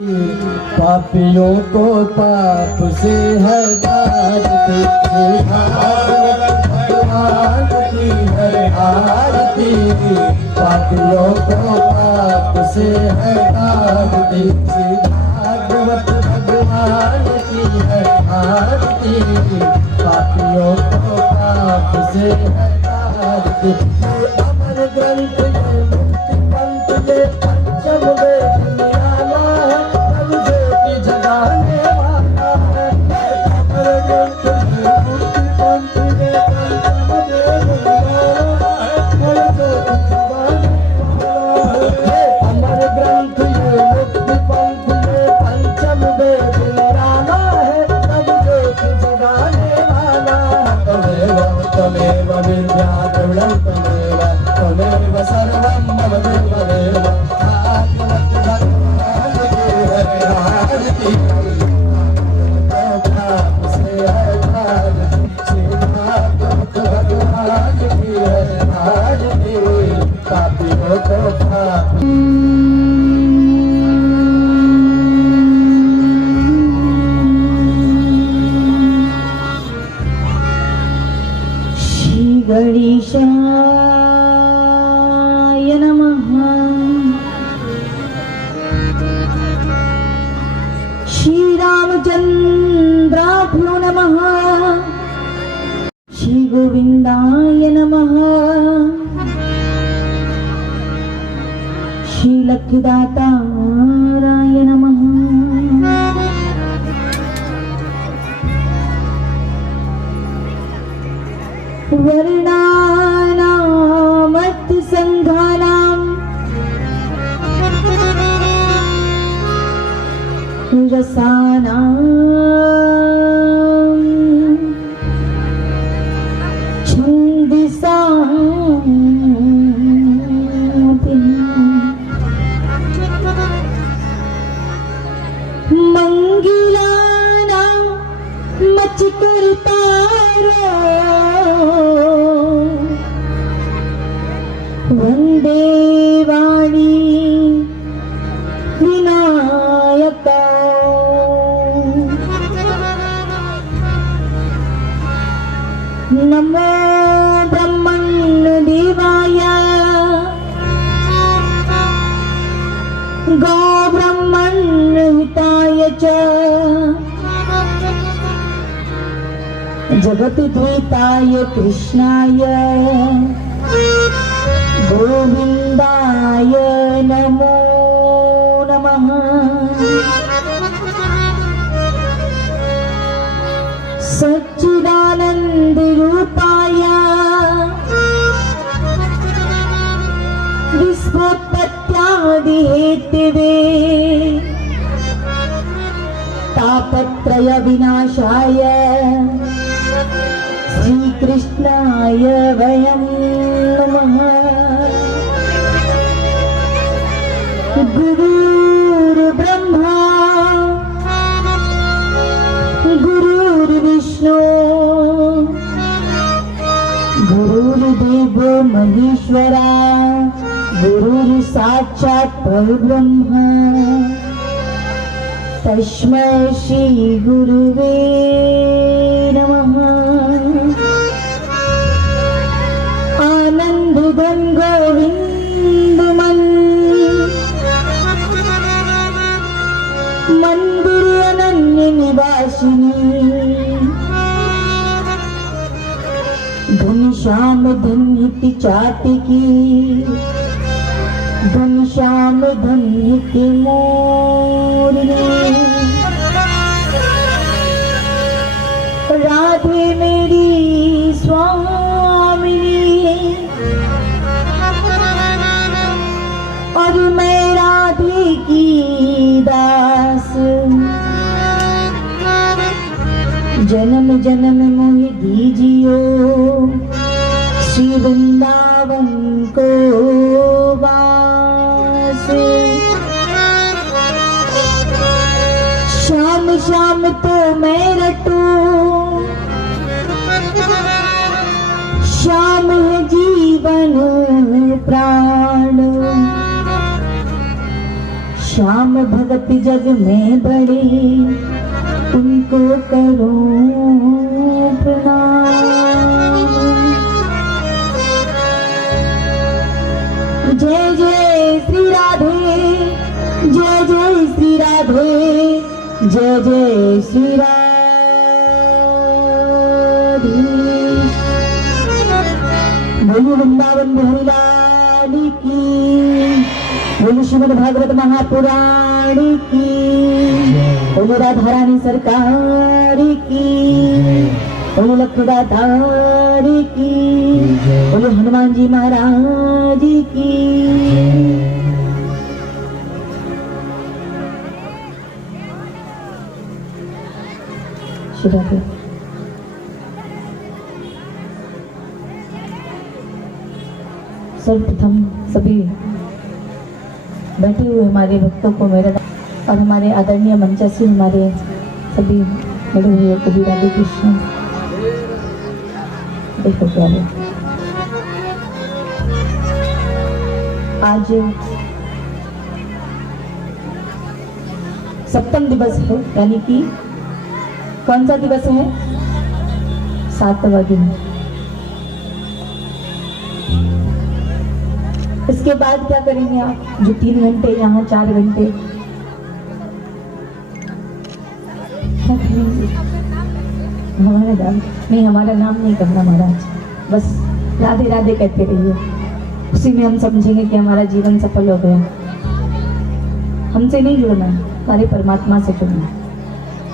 पापियों को पाप से है आरती, भगवान की है आरती। पापियों को पाप से है आरती, भागवत भगवान की है आरती। पापियों को पाप से है आरती। अमर ग्रंथ में मुक्ति पंथ में पंचम वेद निराला है, सब ज्योति जगाने वाला है। अमर ग्रंथ में मुक्ति पंथ में पंचम वेद निराला है, सब ज्योति जगाने वाला है। अमर ग्रंथ में मुक्ति पंथ में पंचम वेद निराला है, सब ज्योति जगाने वाला है। तमेव विद्याद्रविणं तमेव सर्वं मम देवदेव। भागवत भगवान की है आरती, पाप से है आरती। भागवत भगवान की है आरती, पापियों को पाप। गणेशाय नमः। श्री रामचंद्राभ्यो नमः। श्री गोविंदाय नमः। श्री लक्ष्मीदाताराय नमः। वर्णानामर्थ संघानां रसानां छंदिसां मंगलानां मचकरतारो वंदे वाणी विनायका। नमो ब्रह्मण्य देवाय गो ब्रह्मण्य हिताय च जगद्धिताय कृष्णाय गोविंदाय नमो नमः। सच्चिदानंद रूपाय विश्वोत्पत्त्यादि हेतवे तापत्रय विनाशाय श्री कृष्णाय वयं नमः। गुरुर्ब्रह्मा गुरुर्विष्णु गुरुर्देवो महेश्वरा गुरुर्साक्षात् परब्रह्म तस्मै श्री गुरुवे नमः। आनंद घन गोविंद मंदिर अनन्य निवासिनी घनश्याम धन्य चातिकी घनश्याम धन्य मोरनी। राधे मेरी स्वामिनी और मैं राधे की दास। जन्म जन्म मोहि दीजियो श्री वृंदावन को वास। शाम शाम तो मैं रटूं श्याम है जीवन प्राण। श्याम भगत जग में बड़े, उनको करो प्रणाम। जय जय श्री राधे, जय जय श्री राधे, जय जय श्री राधे। बोलो वृंदावन बिहारी लाल की, बोलो श्रीमद् भागवत महापुराण की, बोलो राधा रानी सरकार की, बोलो लक्ष्मीदातार की, बोलो हनुमान जी महाराज की। श्री सर्वप्रथम सभी बैठे हुए हमारे भक्तों को मेरा और हमारे आदरणीय मंचासी हमारे सभी बड़े हुए कभी राधे कृष्ण देखो प्यारे। आज सप्तम दिवस है, यानी कि कौन सा दिवस है? 7वां दिन। इसके बाद क्या करेंगे आप? जो 3 घंटे यहाँ 4 घंटे क्या करेंगे? हमारा नाम नहीं, हमारा नाम नहीं करना महाराज, बस राधे राधे कहते रहिए। उसी में हम समझेंगे कि हमारा जीवन सफल हो गया। हमसे नहीं जुड़ना है, सारे परमात्मा से जुड़ना है।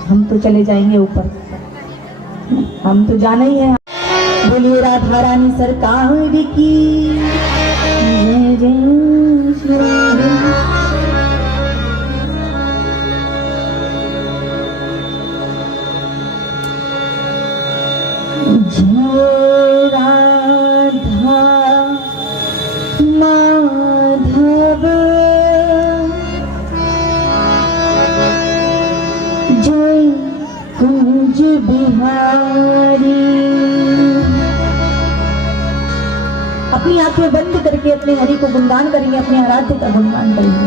हम तो चले जाएंगे ऊपर, हम तो जाना ही है। बोलिए राधा रानी सरकार की जय जय श्री राधे। जय राधा माधव, जय कुंज बिहारी। अपनी आंखें बंद करके अपने हरि को गुणगान करेंगे, अपने आराध्य का गुणगान करेंगे।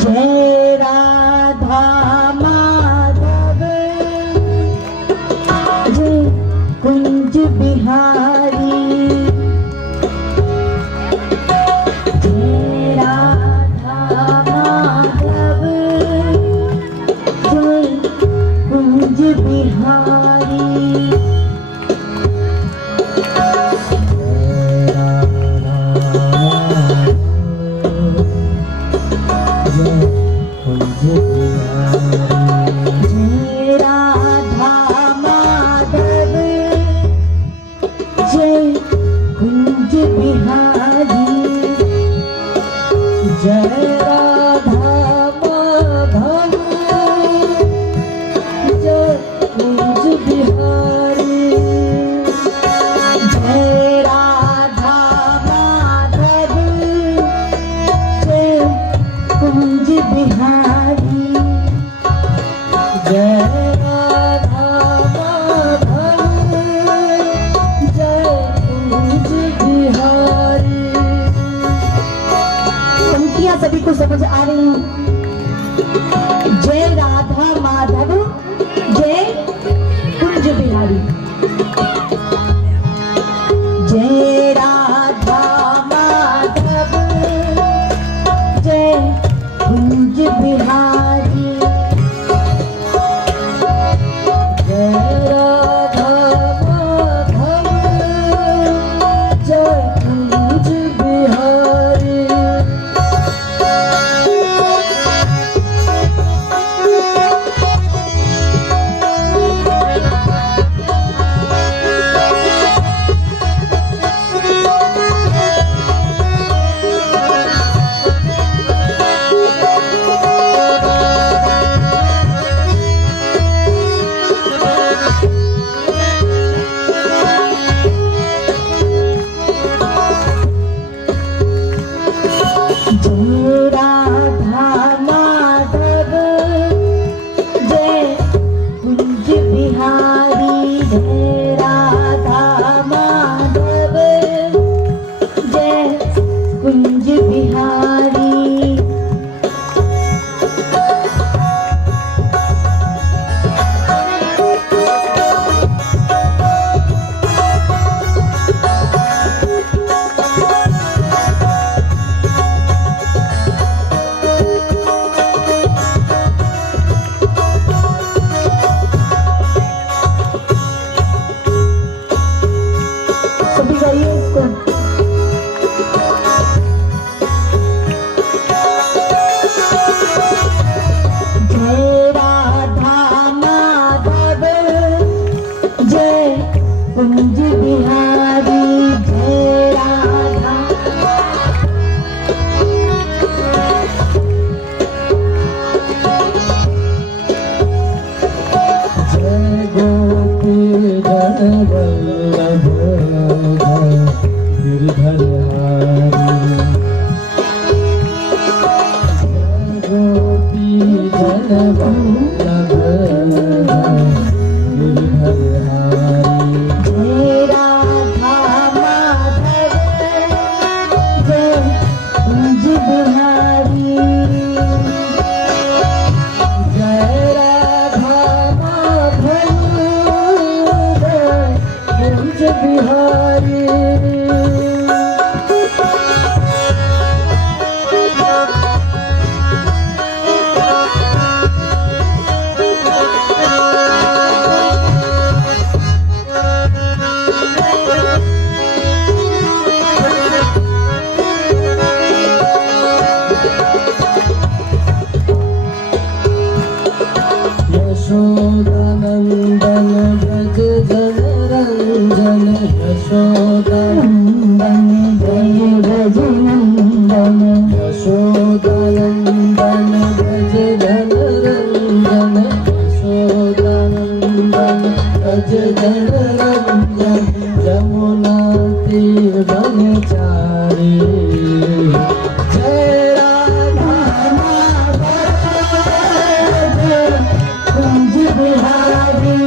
जय राधा माधव, जय कुंज बिहारी, जय राधा माधव, जय कुंज बिहारी। जय राधा माधव, जय कुंज बिहारी, जय राधा माधव, जय कुंज बिहारी, जय राधा माधव, जय कुंज बिहारी, जय राधा माधव, जय कुंज बिहारी। पंक्तियां सभी को समझ आ रही हैं? जय राधा माधव, जय कुंज बिहारी, जय राधा माधव, जय कुंज बिहारी, जय राधा माधव, जय कुंज बिहारी। कुंज बिहारी। सभी गाइए इसको। जय राधा माधव जय कुंज बिहारी, जय राधा। जय गोपी जन वल्लभ गिरधर हारी। जय गोपी जन वल्लभ गिरधर हारी। जय राधा माधव जय कुंज बिहारी। जय राधा माधव जय कुंज बिहारी। यशोदानंदन व्रज जन रंजन, यशोदानंदन जय व्रज नंदन। यशोदानंदन व्रज जन रंजन, यशोदानंदन व्रज जन रंजन। यमुना तीर वनचारी। जय राधा माधव जय कुंज बिहारी।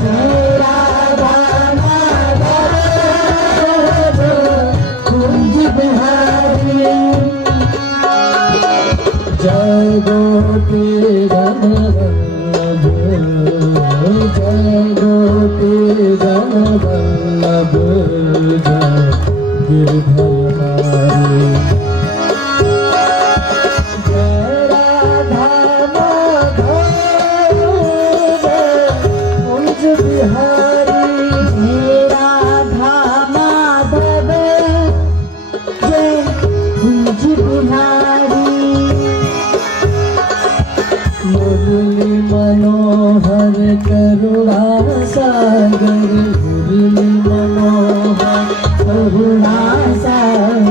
जय राधा माधव जय कुंज बिहारी। जय गोपी जन वल्लभ, जय गोपी जन वल्लभ जय गिरधर हारी। जय राधा माधव जय कुंज बिहारी। जय राधा माधव जय कुंज बिहारी। मुरली मनोहर करुणा सागर, मुरली मनोहर करुणा सागर।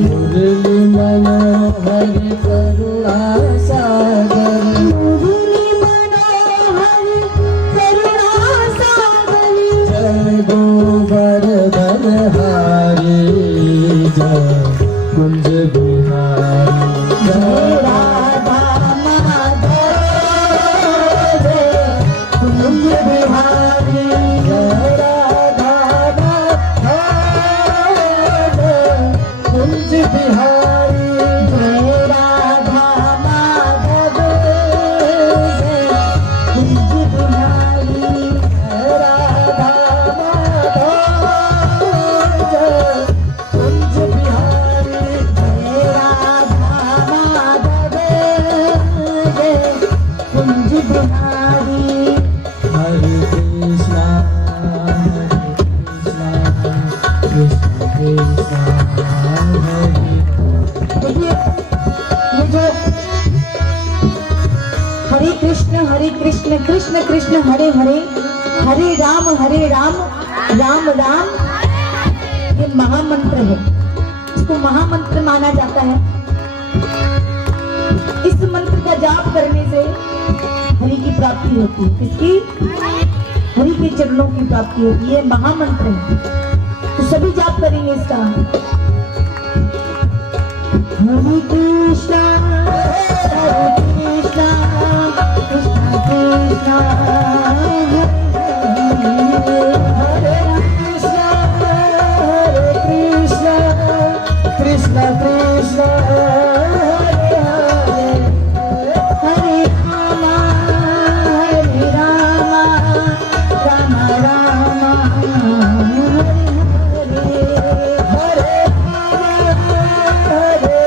मुरली मनोहर करुणा सागर। मुरली मनोहर करुणा सागर। जय गोवर्धन हारी, जय कुंज बिहारी। जय राधा माधव जय कुंज बिहारी। जय राधा माधव जय कुंज बिहारी। जय राधा माधव जय कुंज बिहारी। जय राधा माधव जय कुंज बिहारी। जय राधा माधव जय कुंज बिहारी। हरे कृष्णा कृष्ण कृष्ण हरे। देखिए ये जो हरे कृष्ण कृष्ण कृष्ण हरे हरे, हरे राम राम राम, ये महामंत्र है। इसको महामंत्र माना जाता है। इस मंत्र का जाप करने से हरि की प्राप्ति होती है। किसकी? हरि के चरणों की प्राप्ति होती है। महामंत्र है, तो सभी जाप करेंगे इसका। हरे कृष्णा कृष्ण कृष्ण हरे हरे कृष्णा कृष्ण कृष्ण हरे हरे हरे रामा राम राम हरे हरे हरे राम हरे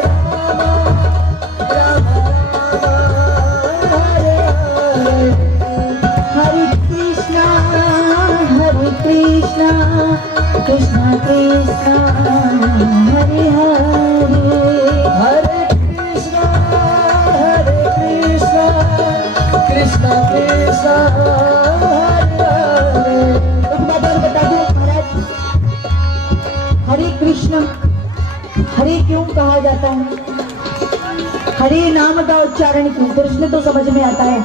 हरे हरे कृष्णा कृष्णा कृष्णा हरे हरे हरे कृष्ण कृष्ण कृष्ण हरे हरे। एक बात और बता दो महाराज, हरे कृष्ण हरे क्यों कहा जाता है? हरे नाम का उच्चारण क्यों? कृष्ण तो समझ में आता है,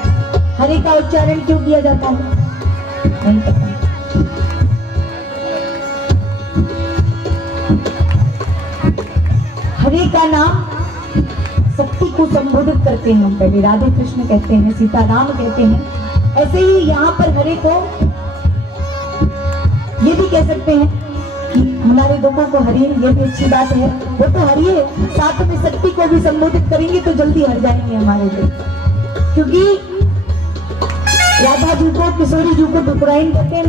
हरे का उच्चारण क्यों किया जाता है? नहीं पता। हरे का नाम शक्ति को संबोधित करते हैं हम, पहले राधे कृष्ण कहते हैं, सीताराम कहते हैं। ऐसे ही यहाँ पर हरे को ये भी कह सकते हैं कि हमारे लोगों को हरि, ये भी अच्छी बात है, वो तो हरि है, साथ में शक्ति को भी संबोधित करेंगे तो जल्दी हर जाएंगे हमारे लोग, क्योंकि राधा जी को, किशोरी जी को ठुकराइन कहते हैं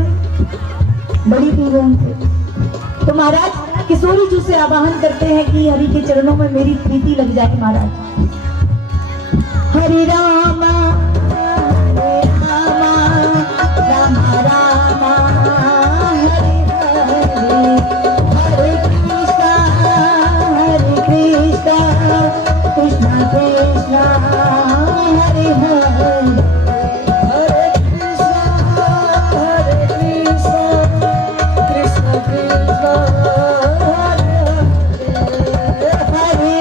बड़ी तीरों से। तो महाराज किशोरी जी से आवाहन करते हैं कि हरि के चरणों में मेरी प्रीति लग जाए महाराज। हरे राम राम राम हरे हरे हरे कृष्ण कृष्ण कृष्ण हरे हरे हरे कृष्ण कृष्ण हरे हरे हरे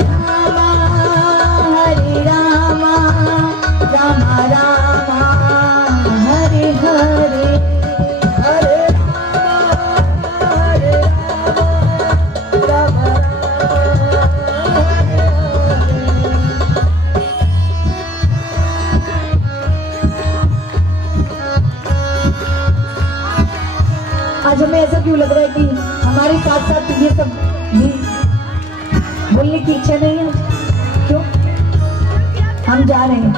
राम राम राम हरे हरे हरे राम आज हमें ऐसा क्यों लग रहा है कि हमारे साथ साथ ये सब भी बोलने की इच्छा नहीं है? क्यों? हम जा रहे हैं।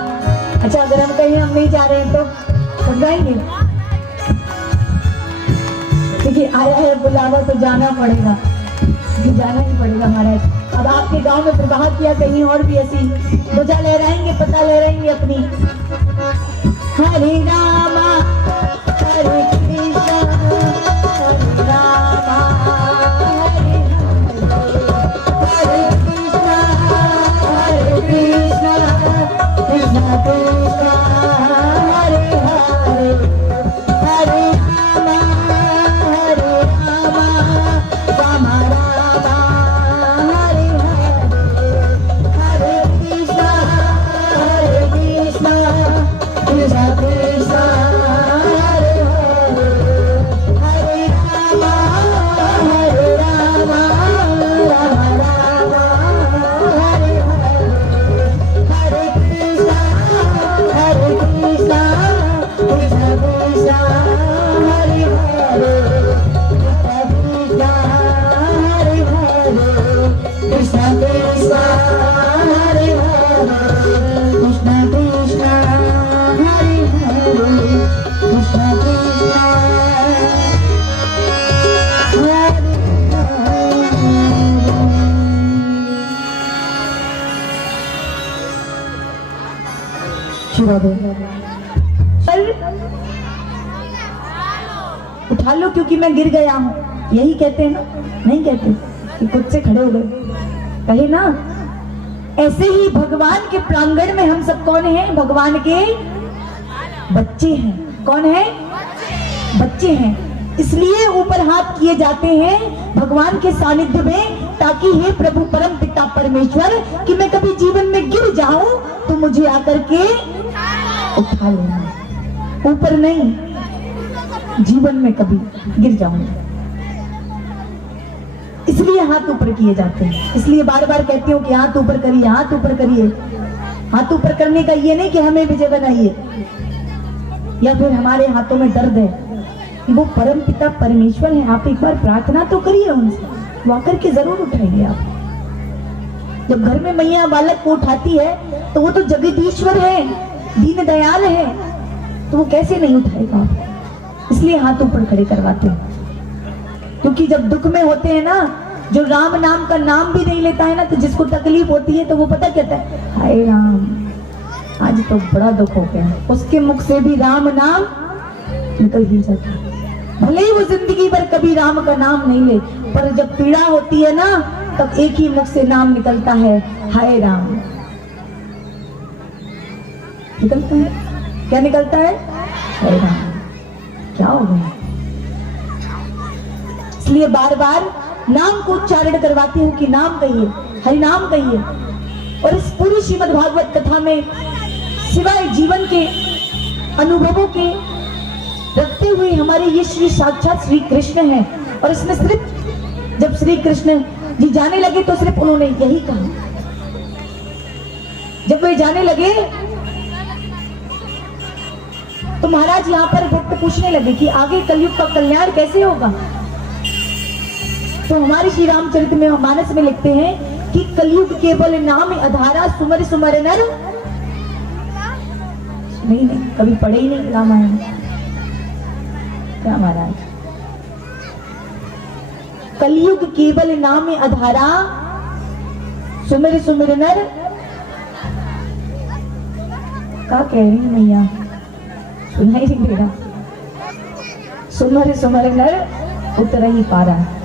अच्छा, अगर हम कहीं हम नहीं जा रहे हैं तो जाएंगे, क्योंकि आया है बुलावा तो जाना पड़ेगा, क्योंकि जाना ही पड़ेगा महाराज। अब आपके गांव में प्रवाह किया, कहीं और भी ऐसी ध्वजा लहराएंगे, पता लहराएंगे अपनी। हरे रामा हरे कृष्ण हरे रामा हरे हरे कृष्ण कृष्ण कृष्ण हरे हरे हरे रामा राम राम हरे हरे हरे कृष्ण कृष्ण कृष्ण हरे हरे हरे राम राम राम हरे हरे हरे कृष्ण कृष्ण कृष्ण कृष्ण हरे हरे कृष्ण हरे हरे कृष्ण कृष्ण हरे हरे कृष्ण कृष्ण हरे हरे कृष्ण कृष्ण उठा लो क्योंकि मैं गिर गया हूँ, यही कहते हैं ना? नहीं कहते कि खुद से खड़े हो गए, कहे ना। ऐसे ही भगवान के प्रांगण में हम सब कौन हैं? भगवान के बच्चे हैं। कौन है? बच्चे हैं। इसलिए ऊपर हाथ किए जाते हैं भगवान के सानिध्य में, ताकि हे प्रभु परम पिता परमेश्वर, कि मैं कभी जीवन में गिर जाऊं तो मुझे आकर के उठा लेना। ऊपर नहीं, जीवन में कभी गिर जाऊंगा, इसलिए हाथ ऊपर किए जाते हैं। इसलिए बार बार कहती हूँ कि हाथ ऊपर करिए, हाथ ऊपर करिए। हाथ ऊपर करने का ये नहीं कि हमें विजय बनाइए, या फिर हमारे हाथों में दर्द है, कि वो परम पिता परमेश्वर है। आप एक बार प्रार्थना तो करिए उनसे, वो आकर के जरूर उठाएंगे आप। जब घर में मैया बालक को उठाती है तो वो तो जगदीश्वर है, दीन दयाल है, तो वो कैसे नहीं उठाएगा। इसलिए हाथ ऊपर खड़े करवाते हैं, क्योंकि जब दुख में होते हैं ना, जो राम नाम का नाम भी नहीं लेता है ना, तो जिसको तकलीफ होती है तो वो पता कहता है, हाय राम आज तो बड़ा दुख हो गया, उसके मुख से भी राम नाम निकल ही जाता है। भले ही वो जिंदगी भर कभी राम का नाम नहीं ले, पर जब पीड़ा होती है ना, तब एक ही मुख से नाम निकलता है, हाय राम। निकलता है, क्या निकलता है? हाय राम। क्या हो गया? इसलिए बार बार नाम को उच्चारण करवाती हूँ कि नाम कहिए, हरि नाम कहिए। और इस पूरी श्रीमद् भागवत कथा में सिवाय जीवन के अनुभवों के रखते हुए हमारे ये श्री साक्षात श्री कृष्ण है। और इसमें सिर्फ जब श्री कृष्ण जी जाने लगे तो सिर्फ उन्होंने यही कहा। जब वे जाने लगे तो महाराज यहाँ पर भक्त पूछने लगे कि आगे कलयुग का कल्याण कैसे होगा। तो हमारे श्री रामचरित में मानस में लिखते हैं कि कलयुग केवल नाम अधारा, सुमर सुमर नर। नहीं कभी पढ़े ही नहीं रामायण। क्या महाराज? कलयुग केवल नाम अधारा, सुमिर सुमिर नर। क्या कह रही है मैया? सुना ही नहीं दे रहा। सुमर सुमर नर उतर ही पा रहा है।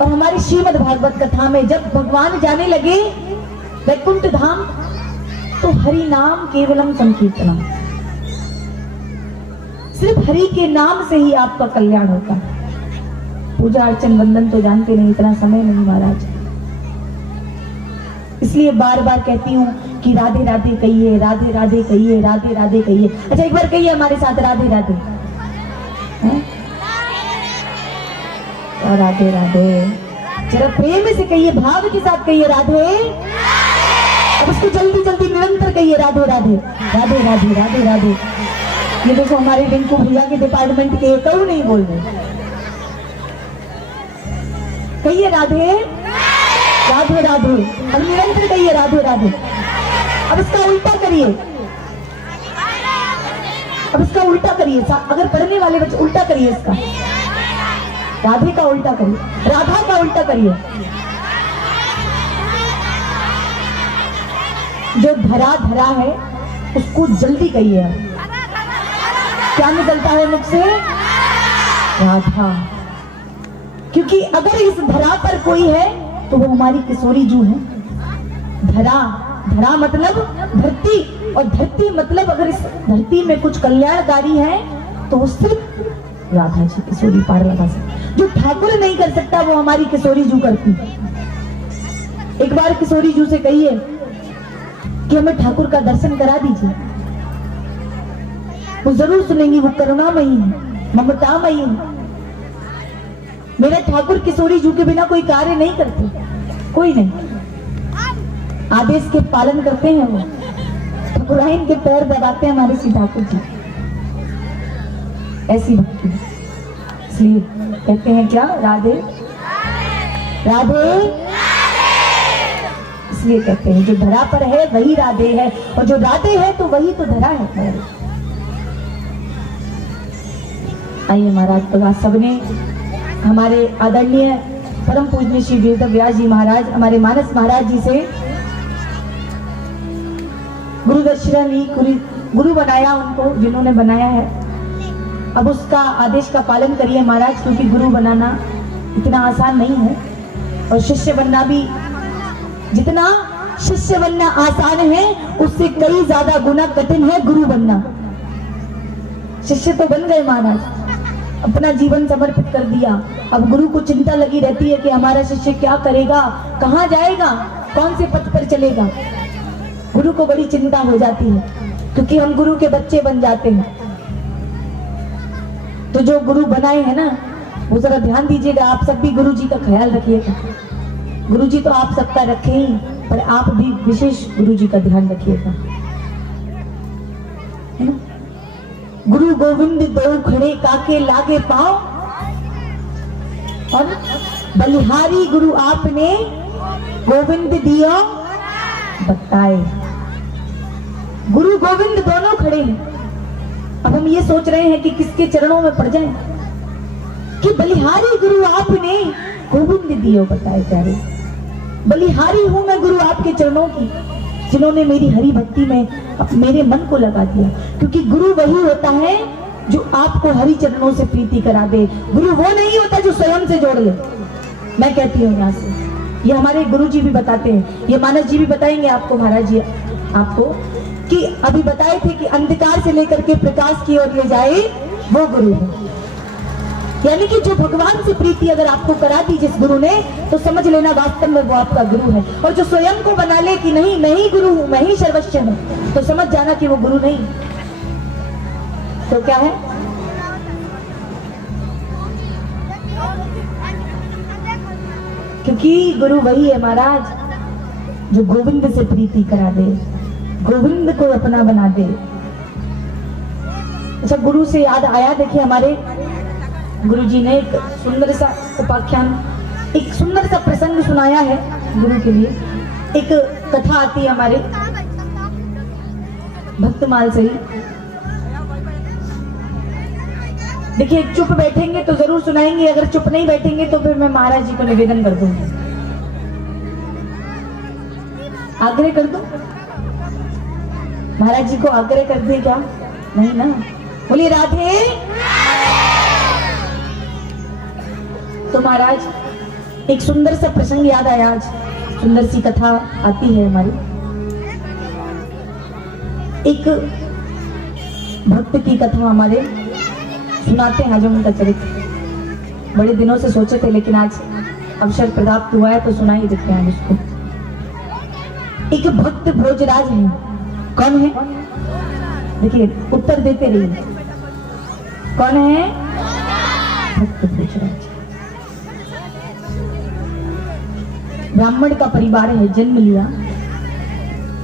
और हमारी श्रीमद् भागवत कथा में जब भगवान जाने लगे वैकुंठ धाम, तो हरि नाम केवलम संकीर्तनम, सिर्फ हरि के नाम से ही आपका कल्याण होता है। पूजा अर्चन वंदन तो जानते नहीं, इतना समय नहीं महाराज। इसलिए बार बार कहती हूँ कि राधे राधे कहिए, राधे राधे कहिए, राधे राधे कहिए। अच्छा एक बार कहिए हमारे साथ राधे राधे। और राधे राधे जरा प्रेम से कहिए, भाव के साथ कहिए राधे। अब उसको जल्दी जल्दी निरंतर कहिए राधे राधे, राधे राधे, राधे राधे। ये देखो हमारे रिंकू भैया के डिपार्टमेंट के एक नहीं बोल रहे। कहिए राधे राधे राधे, और निरंतर कहिए राधे राधे। अब इसका उल्टा करिए, अब इसका उल्टा करिए। अगर पढ़ने वाले बच्चे उल्टा करिए, इसका राधे का उल्टा करिए, राधा का उल्टा करिए। जो धरा धरा है उसको जल्दी कहिए। क्या निकलता है मुख से? राधा। क्योंकि अगर इस धरा पर कोई है तो वो हमारी किशोरी जू है। धरा, धरा मतलब धरती, और धरती मतलब अगर इस धरती में कुछ कल्याणकारी है तो वो सिर्फ राधा जी किशोरी पार लगा सकती। जो ठाकुर नहीं कर सकता वो हमारी किशोरी जू करती। एक बार किशोरी जू से कहिए कि हमें ठाकुर का दर्शन करा दीजिए, वो जरूर सुनेंगी। वो करुणामयी है, ममतामयी है। मेरे ठाकुर किशोरी जू के बिना कोई कार्य नहीं करते, कोई नहीं। आदेश के पालन करते हैं वो। ठाकुराइन के पैर दबाते हैं हमारे श्री ठाकुर जी। ऐसी भक्ति, इसलिए कहते हैं क्या? राधे राधे। इसलिए कहते हैं जो धरा पर है वही राधे है, और जो राधे है तो वही तो धरा है। आइए महाराज, तो आज सबने हमारे आदरणीय परम पूजनीय श्री वेद व्यास जी महाराज, हमारे मानस महाराज जी से गुरु दक्षिणा ली, गुरु बनाया उनको, जिन्होंने बनाया है। अब उसका आदेश का पालन करिए महाराज, क्योंकि गुरु बनाना इतना आसान नहीं है, और शिष्य बनना भी, जितना शिष्य बनना आसान है उससे कई ज्यादा गुना कठिन है गुरु बनना। शिष्य तो बन गए महाराज, अपना जीवन समर्पित कर दिया। अब गुरु को चिंता लगी रहती है कि हमारा शिष्य क्या करेगा, कहाँ जाएगा, कौन से पथ पर चलेगा। गुरु को बड़ी चिंता हो जाती है, क्योंकि हम गुरु के बच्चे बन जाते हैं। तो जो गुरु बनाए हैं ना, वो जरा ध्यान दीजिएगा, आप सब भी गुरु जी का ख्याल रखिएगा। गुरु जी तो आप सबका रखे ही, पर आप भी विशेष गुरु जी का ध्यान रखिएगा, है ना। गुरु गोविंद दो खड़े काके लागे पाओ, और बलिहारी गुरु आपने गोविंद दियो बताए। गुरु गोविंद दोनों खड़े हैं। अब हम ये सोच रहे हैं कि किसके चरणों में पड़ जाएं कि बलिहारी गुरु आपने गोविंद दियो बताए प्यारे। बलिहारी हूं मैं गुरु आपके चरणों की, जिन्होंने मेरी हरि भक्ति में मेरे मन को लगा दिया। क्योंकि गुरु वही होता है जो आपको हरि चरणों से प्रीति करा दे। गुरु वो नहीं होता जो स्वयं से जोड़ ले। मैं कहती हूँ यहाँ से, ये हमारे गुरु जी भी बताते हैं, ये मानस जी भी बताएंगे आपको, महाराज जी आपको, कि अभी बताए थे कि अंधकार से लेकर के प्रकाश की ओर ले जाए वो गुरु है। यानी कि जो भगवान से प्रीति अगर आपको करा दी जिस गुरु ने, तो समझ लेना वास्तव में वो आपका गुरु है। और जो स्वयं को बना ले कि नहीं मैं ही गुरु हूं, मैं ही सर्वस्व हूं, तो समझ जाना कि वो गुरु नहीं। तो क्या है? क्योंकि गुरु वही है महाराज जो गोविंद से प्रीति करा दे, गोविंद को अपना बना दे। अच्छा, गुरु से याद आया, देखिए हमारे गुरु जी ने एक सुंदर सा उपाख्यान, एक सुंदर सा प्रसंग सुनाया है गुरु के लिए। एक कथा आती है हमारे भक्तमाल से ही। देखिए, चुप बैठेंगे तो जरूर सुनाएंगे, अगर चुप नहीं बैठेंगे तो फिर मैं महाराज जी को निवेदन कर दूंगी, आग्रह कर दूं। महाराज जी को आग्रह कर दे क्या? नहीं ना। बोलिए राधे। तो महाराज एक सुंदर सा प्रसंग याद आया, आज सुंदर सी कथा आती है हमारी। एक भक्त की कथा हमारे सुनाते हैं आज उनका चरित्र। बड़े दिनों से सोचे थे लेकिन आज अवसर प्राप्त हुआ है तो सुना ही देते हैं उसको। एक भक्त भोजराज है। कौन है? देखिए उत्तर देते रहिए, कौन है? भक्त भोजराज। ब्राह्मण का परिवार है, जन्म लिया,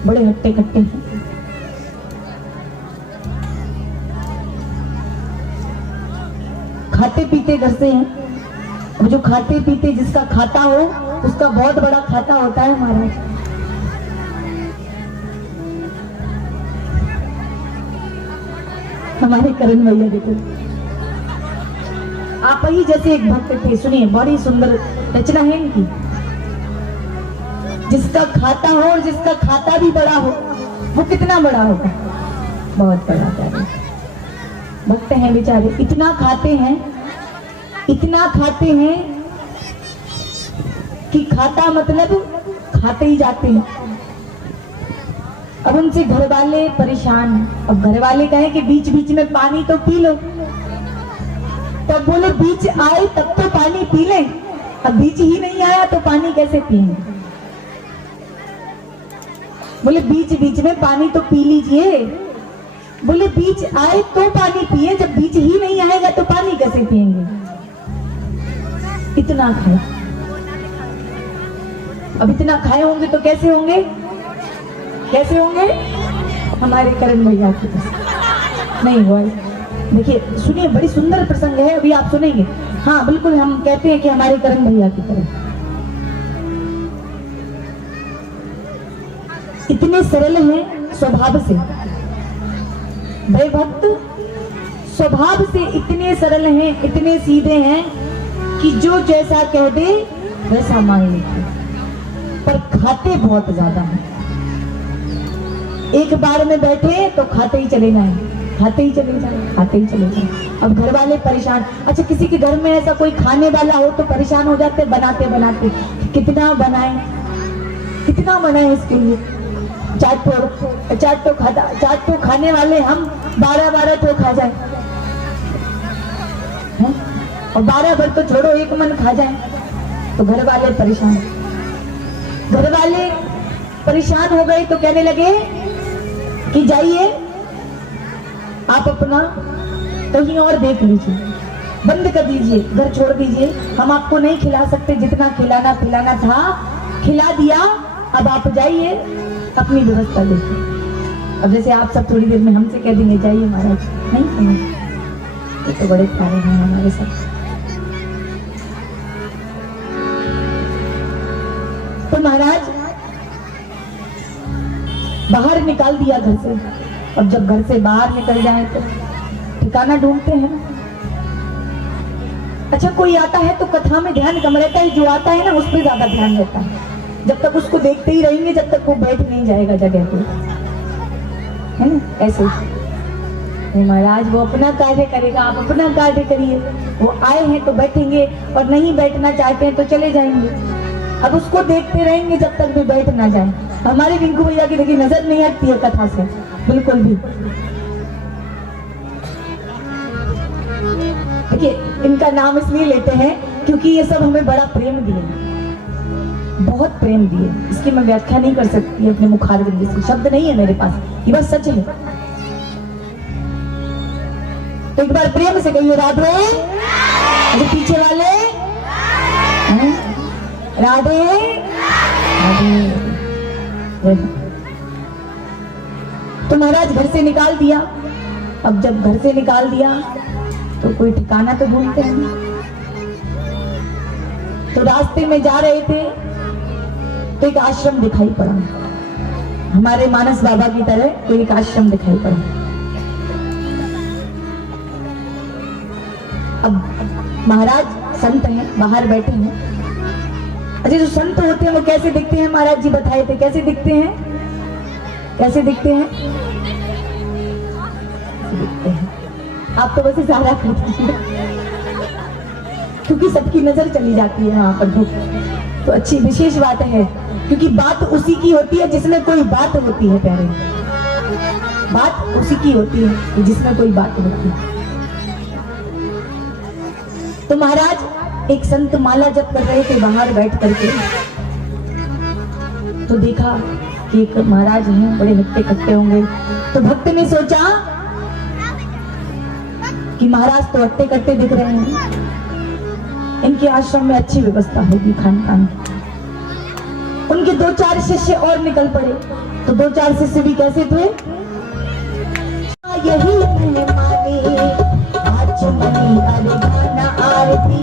बड़े हट्टे कट्टे हैं। खाते पीते घर से हैं। अब जो खाते पीते जिसका खाता हो उसका बहुत बड़ा खाता होता है महाराज। हमारे करण भैया देखो, आप ही जैसे एक भक्त थे, सुनिए बड़ी सुंदर रचना है इनकी। जिसका खाता हो और जिसका खाता भी बड़ा हो, वो कितना बड़ा होगा? बहुत बड़ा होगा। भक्त हैं बेचारे, इतना खाते हैं, इतना खाते हैं कि खाता मतलब खाते ही जाते हैं। अब उनसे घर वाले परेशान। अब घर वाले कहें कि बीच बीच में पानी तो पी लो, तब बोले बीच आए तब तो पानी पी लें। अब बीच ही नहीं आया तो पानी कैसे पिएंगे? बोले बीच बीच में पानी तो पी लीजिए। बोले बीच आए तो पानी पिए, जब बीच ही नहीं आएगा तो पानी कैसे पिएंगे? इतना खाया। अब इतना खाए होंगे तो कैसे होंगे? कैसे होंगे? हमारे करण भैया के पास नहीं हुआ। देखिए सुनिए, बड़ी सुंदर प्रसंग है, अभी आप सुनेंगे। हाँ बिल्कुल, हम कहते हैं कि हमारे करण भैया की तरह। इतने सरल हैं स्वभाव से, भाई भक्त स्वभाव से इतने सरल हैं, इतने सीधे हैं कि जो जैसा कह दे वैसा मान लेते, पर खाते बहुत ज्यादा हैं। एक बार में बैठे तो खाते ही चले जाएं, खाते ही चले जाएं, खाते ही चले जाएं। अब घर वाले परेशान। अच्छा, किसी के घर में ऐसा कोई खाने वाला हो तो परेशान हो जाते बनाते बनाते, कितना बनाए कितना बनाए इसके लिए। चाट तो खाने वाले हम 12-12 तो खा जाए, और 12 भर तो छोड़ो, एक मन खा जाए। तो घर वाले परेशान, घर वाले परेशान हो गए तो कहने लगे कि जाइए आप अपना कहीं और देख लीजिए, बंद कर दीजिए, घर छोड़ दीजिए, हम आपको नहीं खिला सकते, जितना खिलाना पिलाना था खिला दिया, अब आप जाइए अपनी व्यवस्था देखिए। अब जैसे आप सब थोड़ी देर में हमसे कह देंगे जाइए महाराज, नहीं समझ, ये तो बड़े प्यारे हैं हमारे साथ। तो महाराज बाहर निकाल दिया घर से। अब जब घर से बाहर निकल जाए तो ठिकाना ढूंढते हैं। अच्छा, कोई आता है तो कथा में ध्यान कम रहता है, जो आता है ना उस पर ज्यादा ध्यान रहता है। जब तक उसको देखते ही रहेंगे जब तक वो बैठ नहीं जाएगा जगह पे, है ना? ऐसे महाराज वो अपना कार्य करेगा, आप अपना कार्य करिए। वो आए हैं तो बैठेंगे और नहीं बैठना चाहते हैं तो चले जाएंगे। अब उसको देखते रहेंगे जब तक भी बैठ ना जाए। हमारे रिंकू भैया की देखिए नजर नहीं हटती है कथा से बिल्कुल भी। देखिए इनका नाम इसलिए लेते हैं क्योंकि ये सब हमें बड़ा प्रेम दिए, बहुत प्रेम दिए। इसकी मैं व्याख्या नहीं कर सकती अपने मुखारबिंद से, शब्द नहीं है मेरे पास, ये बस सच है। तो एक बार प्रेम से कहिए राधे। अरे पीछे वाले राधे राधे। तो महाराज घर से निकाल दिया। अब जब घर से निकाल दिया तो कोई ठिकाना तो ढूंढते हैं। तो रास्ते में जा रहे थे तो एक आश्रम दिखाई पड़ा, हमारे मानस बाबा की तरह कोई एक आश्रम दिखाई पड़ा। अब महाराज संत हैं, बाहर बैठे हैं। अच्छा, जो संत होते हैं वो कैसे दिखते हैं महाराज जी बताए थे? कैसे दिखते हैं? कैसे दिखते हैं? दिखते हैं। आप तो बस इशारा करते हैं क्योंकि सबकी नजर चली जाती है वहां पर तो अच्छी विशेष बात है, क्योंकि बात उसी की होती है जिसमें कोई बात होती है। प्यारे, बात उसी की होती है जिसमें कोई बात होती है। तो महाराज एक संत माला जप कर रहे थे बाहर बैठ करके। तो देखा कि एक महाराज हैं, बड़े हट्टे कट्टे होंगे। तो भक्त ने सोचा कि महाराज तो हट्टे कट्टे दिख रहे हैं, इनके आश्रम में अच्छी व्यवस्था होगी खान पान की। उनके 2-4 शिष्य और निकल पड़े। तो 2-4 शिष्य भी कैसे थे? यही मेहमानी आज मनी अरे गाना आरती,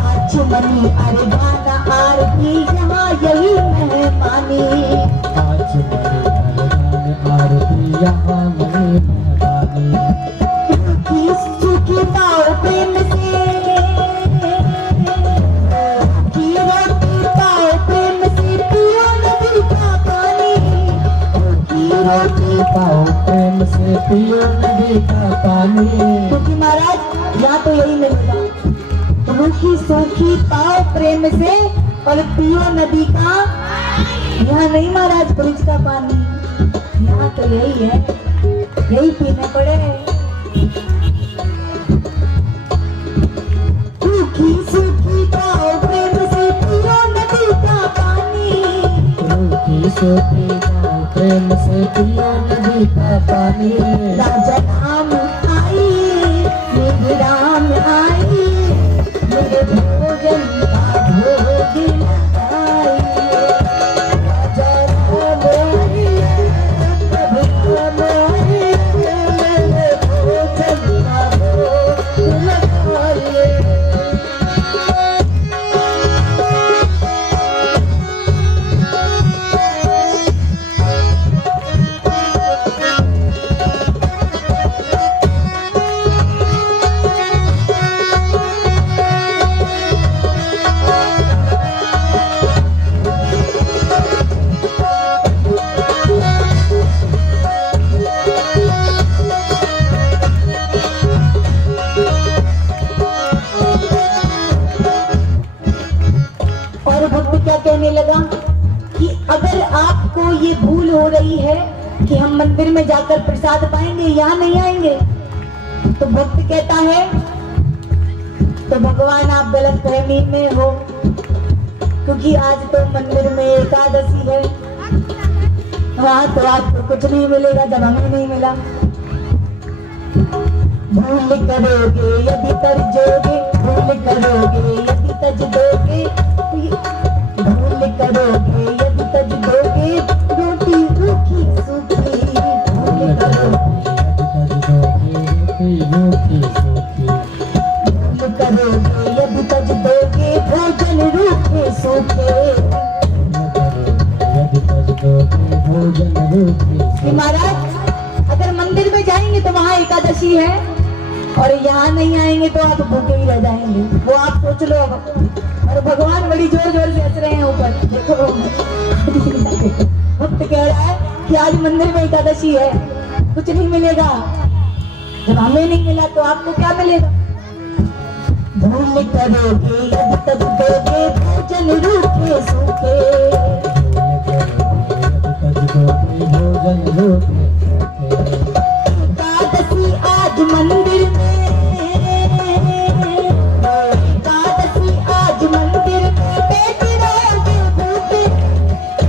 आज मनी अरे गाना आरती, यहाँ यही मेहमानी, आज मनी आरती यहाँ मनी सूखी पाओ प्रेम से, की रोटी पाओ प्रेम से, पियो नदी का पानी, की रोटी पाओ प्रेम से, पियो नदी का पानी। क्योंकि महाराज यहाँ तो यही मिलेगा, रूखी सूखी पाओ प्रेम से और पियो नदी का। यहाँ नहीं महाराज ब्रिज का पानी, यहाँ तो यही है, यही पीने पड़े। रूखी सूखी पाओ प्रेम से, पियो नदी का पानी, रूखी सूखी पाओ प्रेम से, पियो नदी का पानी। राजा राम आई, मेघ राम आई, मेरे भोजन का भोग लगाई। राजा राम आई, प्रभु राम आई, मेरे भोजन का भोग लगाई। कहने लगा कि अगर आपको ये भूल हो रही है कि हम मंदिर में जाकर प्रसाद पाएंगे, यहाँ नहीं आएंगे, तो भक्त कहता है तो भगवान आप गलत फहमी में हो, क्योंकि आज तो मंदिर में एकादशी है, वहां तो आपको कुछ नहीं मिलेगा जब हमें नहीं मिला। भूल करोगे यदि तरजोगे, भूल करोगे यदि तज दोगे, भूल करोगे यदि तज दोगे, रोटी रूखी सूखी, भूल करोगे रूखी सूखी, भूल करोगे यदि तज दोगे, भोजन रूखी रूठे। कि महाराज अगर मंदिर में जाएंगे तो वहाँ एकादशी है और यहाँ नहीं आएंगे तो आप भूखे ही रह जाएंगे। वो आप सोच लो अब। और भगवान बड़ी जोर जोर से हंस रहे हैं ऊपर, देखो भक्त कह रहा है कि आज मंदिर में एकादशी है, कुछ नहीं मिलेगा। जब हमें नहीं मिला तो आपको क्या मिलेगा? भूल करोगे अब तब दोगे भोजन रूखे सूखे। भोजन रूठे। एकादशी आज मंदिर में, एकादशी आज मंदिर में बैठे रहोगे भूखे।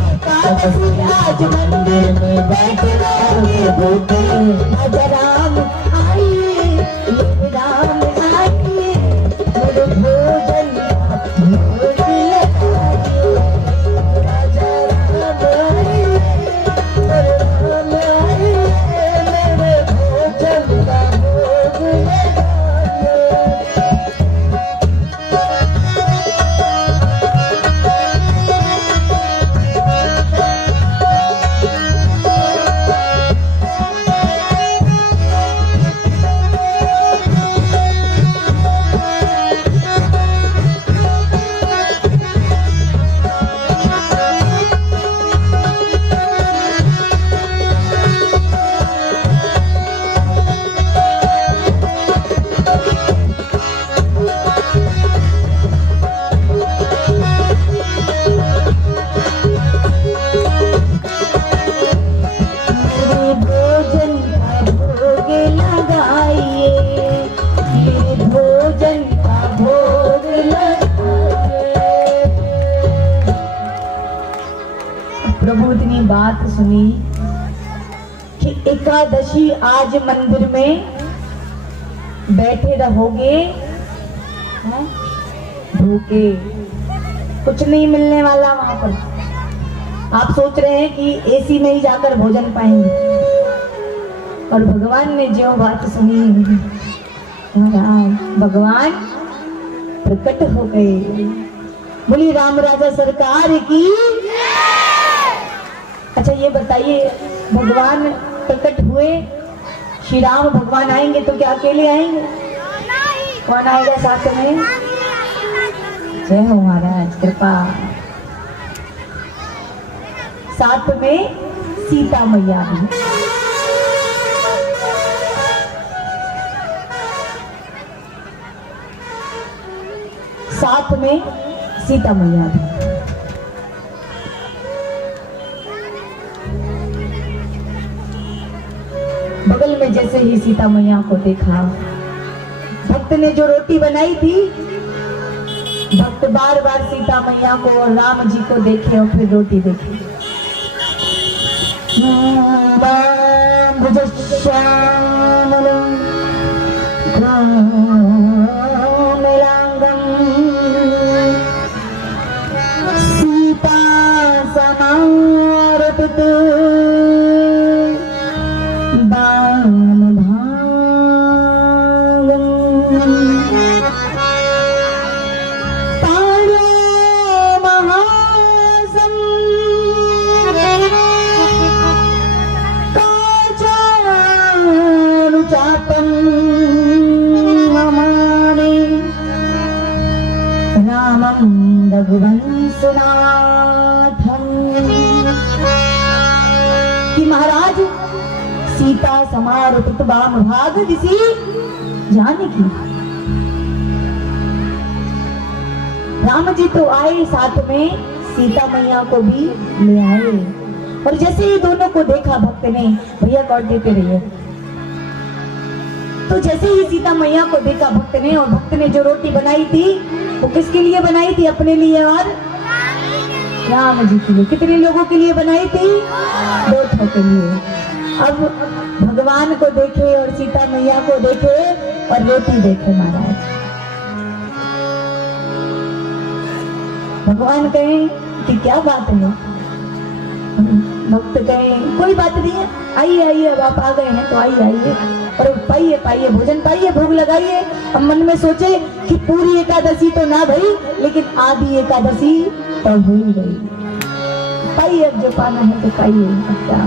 एकादशी आज मंदिर में बैठे रहोगे भूखे। राजा राम आइए, राम आइए, मेरे भोजन भोग लगाइए। राजा राम आइए, मेरे राम आइए, मेरे भोजन का भोग लगाइए। मेरे भोजन का भोग लगाइए, मेरे भोजन का भोग लगाइए। प्रभु इतनी बात सुनी कि एकादशी आज मंदिर में बैठे रहोगे हैं? भूखे, कुछ नहीं मिलने वाला वहां पर। आप सोच रहे हैं कि एसी में ही जाकर भोजन पाएंगे, और भगवान ने जो बात सुनी, भगवान प्रकट हो गए। बोली राम राजा सरकार की। अच्छा ये बताइए, भगवान प्रकट हुए, श्री राम भगवान आएंगे तो क्या अकेले आएंगे? कौन आएगा साथ में? जय हो महाराज, कृपा। साथ में सीता मैया भी। साथ में सीता मैया भी। बगल में जैसे ही सीता मैया को देखा, भक्त ने जो रोटी बनाई थी, भक्त बार बार सीता मैया को और राम जी को देखे और फिर रोटी देखे। सीता समारपित बाण भागम तारो महासम काचानुचापम नमामि रामं रघुवंशनाथम। कि महाराज सीता समारोपित बाम भाग जिसी जानकी। राम जी तो आए, साथ में सीता मैया को भी ले आए। और जैसे ही दोनों को देखा भक्त ने, भैया कौन देते रहिए, तो जैसे ही सीता मैया को देखा भक्त ने, और भक्त ने जो रोटी बनाई थी वो किसके लिए बनाई थी? अपने लिए और राम जी के लिए। कितने लोगों के लिए बनाई थी? 2 के लिए। अब भगवान को देखे और सीता मैया को देखे और रोटी देखे महाराज। भगवान कहें कि क्या बात है? भक्त कहें कोई बात नहीं है, आइए आइए, अब आप आ गए हैं तो आइए आइए और पाइए पाइए, भोजन पाइए, भोग लगाइए। अब मन में सोचे कि पूरी एकादशी तो ना भई, लेकिन आधी एकादशी तो हुई गई। पाइए, अब जो पाना है तो पाइए। क्या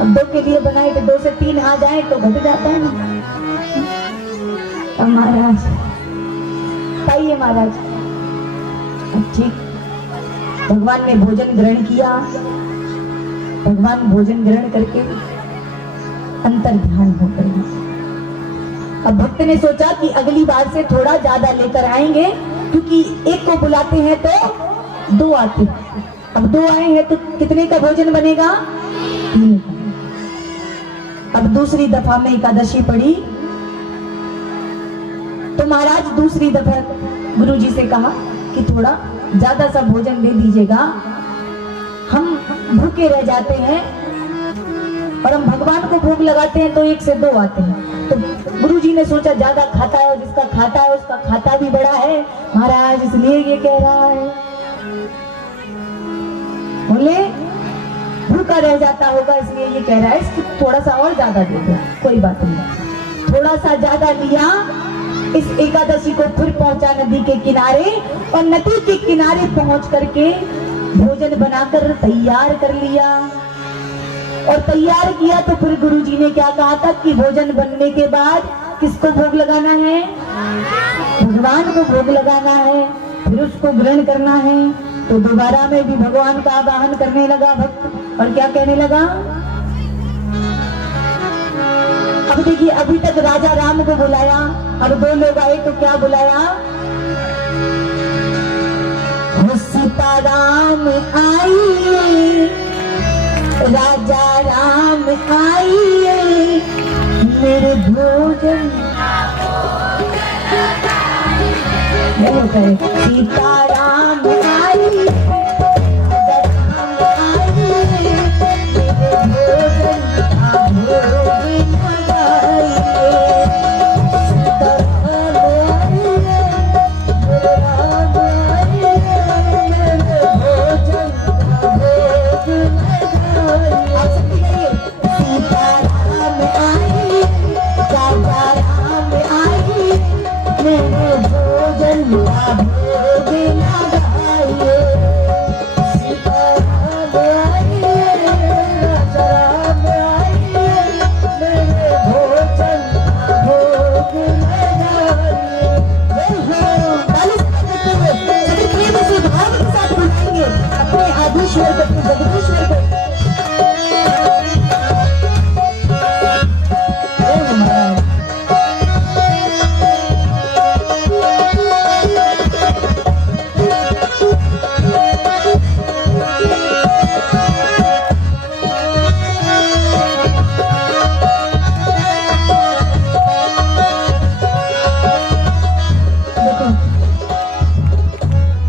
अब 2 के लिए बनाए तो 2 से 3 आ जाए तो घट जाता है ना। अब महाराज पाइए महाराज, अब ठीक भगवान ने भोजन ग्रहण किया। भगवान भोजन ग्रहण करके अंतर ध्यान होकर गए। अब भक्त ने सोचा कि अगली बार से थोड़ा ज्यादा लेकर आएंगे, क्योंकि एक को बुलाते हैं तो 2 आते हैं। अब 2 आए हैं तो कितने का भोजन बनेगा? 3 का। अब दूसरी दफा में एकादशी पड़ी तो महाराज दूसरी दफा गुरुजी से कहा कि थोड़ा ज्यादा सा भोजन दे दीजिएगा, हम भूखे रह जाते हैं और हम भगवान को भोग लगाते हैं तो 1 से 2 आते हैं। तो गुरुजी ने सोचा ज्यादा खाता है और जिसका खाता है उसका खाता भी बड़ा है महाराज, इसलिए ये कह रहा है। बोले भूखा रह जाता होगा इसलिए ये कह रहा है, इसको थोड़ा सा और ज्यादा दे दो। कोई बात नहीं, थोड़ा सा ज्यादा लिया। इस एकादशी को फिर पहुंचा नदी के किनारे और नदी के किनारे पहुंच करके भोजन बनाकर तैयार कर लिया। और तैयार किया तो फिर गुरुजी ने क्या कहा था कि भोजन बनने के बाद किसको भोग लगाना है? भगवान को भोग लगाना है, फिर उसको ग्रहण करना है। तो दोबारा में भी भगवान का आवाहन करने लगा भक्त, और क्या कहने लगा? अब देखिए, अभी तक राजा राम को बुलाया, अब 2 लोग आए तो क्या बुलाया? सीताराम आइए, राजा राम आइए, मेरे भोजन सीताराम आइए, राजा राम आइए, मेरे भोजन का भोग लगाइए। सीताराम आइए, राम आइए, मेरे भोजन का भोग लगाइए। आप सब कहिए, सीताराम आइए, राजा राम आइए, मेरे भोजन का भोग लगाइए। सीताराम आइए, राजा राम आइए, मेरे भोजन का भोग लगाइए। ताली बजाते हुए सभी प्रेम से भाव के साथ बुलाएंगे अपने आदिश्वर को, अपने जगदीश्वर को।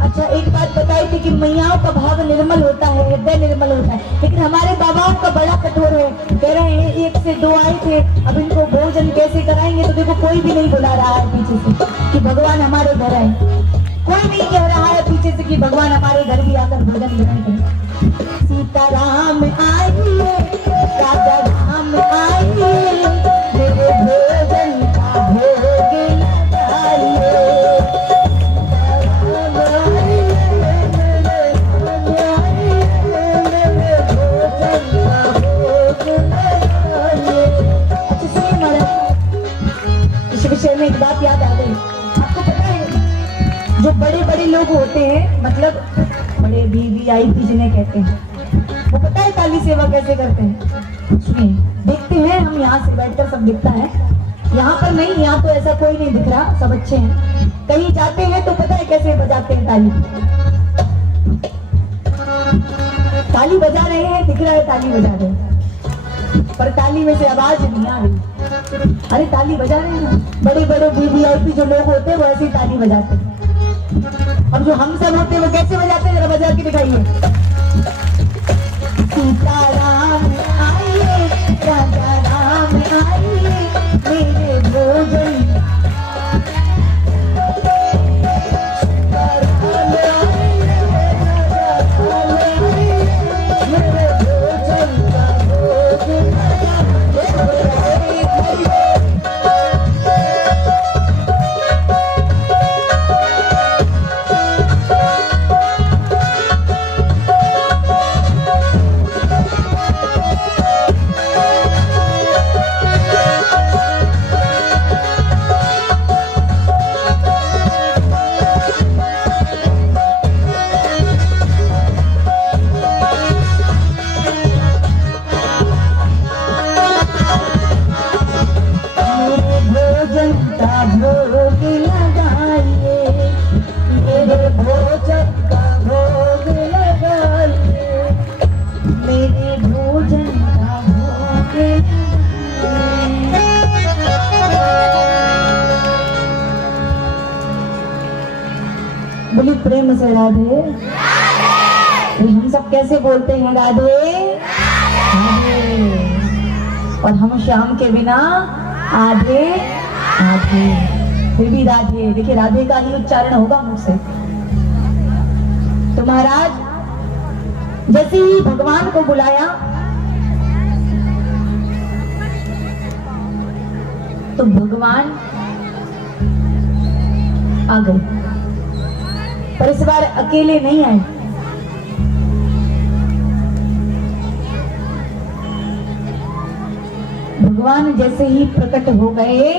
अच्छा, एक बात बताई थी कि मैयाओं का भाव निर्मल होता है, हृदय निर्मल होता है, लेकिन हमारे बाबाओं का बड़ा कठोर है। कह रहे हैं 1 से 2 आए थे, अब इनको भोजन कैसे कराएंगे? तो देखो, कोई भी नहीं बुला रहा है पीछे से कि भगवान हमारे घर आए। कोई नहीं कह रहा है पीछे से कि भगवान हमारे घर भी आकर भोजन ग्रहण करें। सीताराम आइए, राजा राम आइए, मेरे भोजन का भोग लगाइए। विषय में एक बात याद आ गई। आपको पता है, जो बड़े बड़े लोग होते हैं, मतलब बड़े VIP जिन्हें कहते हैं, वो पता है ताली सेवा कैसे करते हैं? सुनिए, देखते हैं हम यहाँ से बैठकर, सब दिखता है। यहाँ पर नहीं, यहाँ तो ऐसा कोई नहीं दिख रहा, सब अच्छे हैं। कहीं जाते हैं तो पता है कैसे बजाते हैं ताली? ताली बजा रहे हैं, दिख रहा है ताली बजा रहे हैं, पर ताली में से आवाज नहीं आ रही। अरे ताली बजा रहे हैं ना, बड़े बड़े VIP जो लोग होते हैं वो ऐसे ही ताली बजाते हैं। अब जो हम सब होते हैं वो कैसे बजाते हैं? जरा बजा के दिखाइए। सीताराम आइए, राजा राम आइए, मेरे भोजन बोली प्रेम से राधे। हम सब कैसे बोलते हैं राधे राधे, और हम श्याम के बिना आधे आधे, फिर भी राधे। देखिए राधे का ही उच्चारण होगा मुझसे। तो महाराज जैसे ही भगवान को बुलाया तो भगवान आ गए, पर इस बार अकेले नहीं आए। भगवान जैसे ही प्रकट हो गए,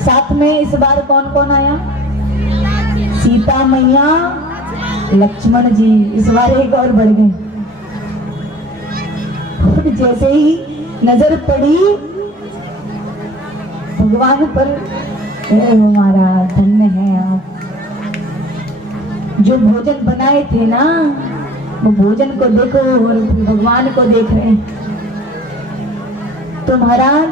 साथ में इस बार कौन कौन आया? सीता मैया, लक्ष्मण जी। इस बार एक और बढ़ गए। जैसे ही नजर पड़ी भगवान पर, हमारा धन्य है आप। जो भोजन बनाए थे ना, वो भोजन को देखो और भगवान को देख रहे हैं। तो महाराज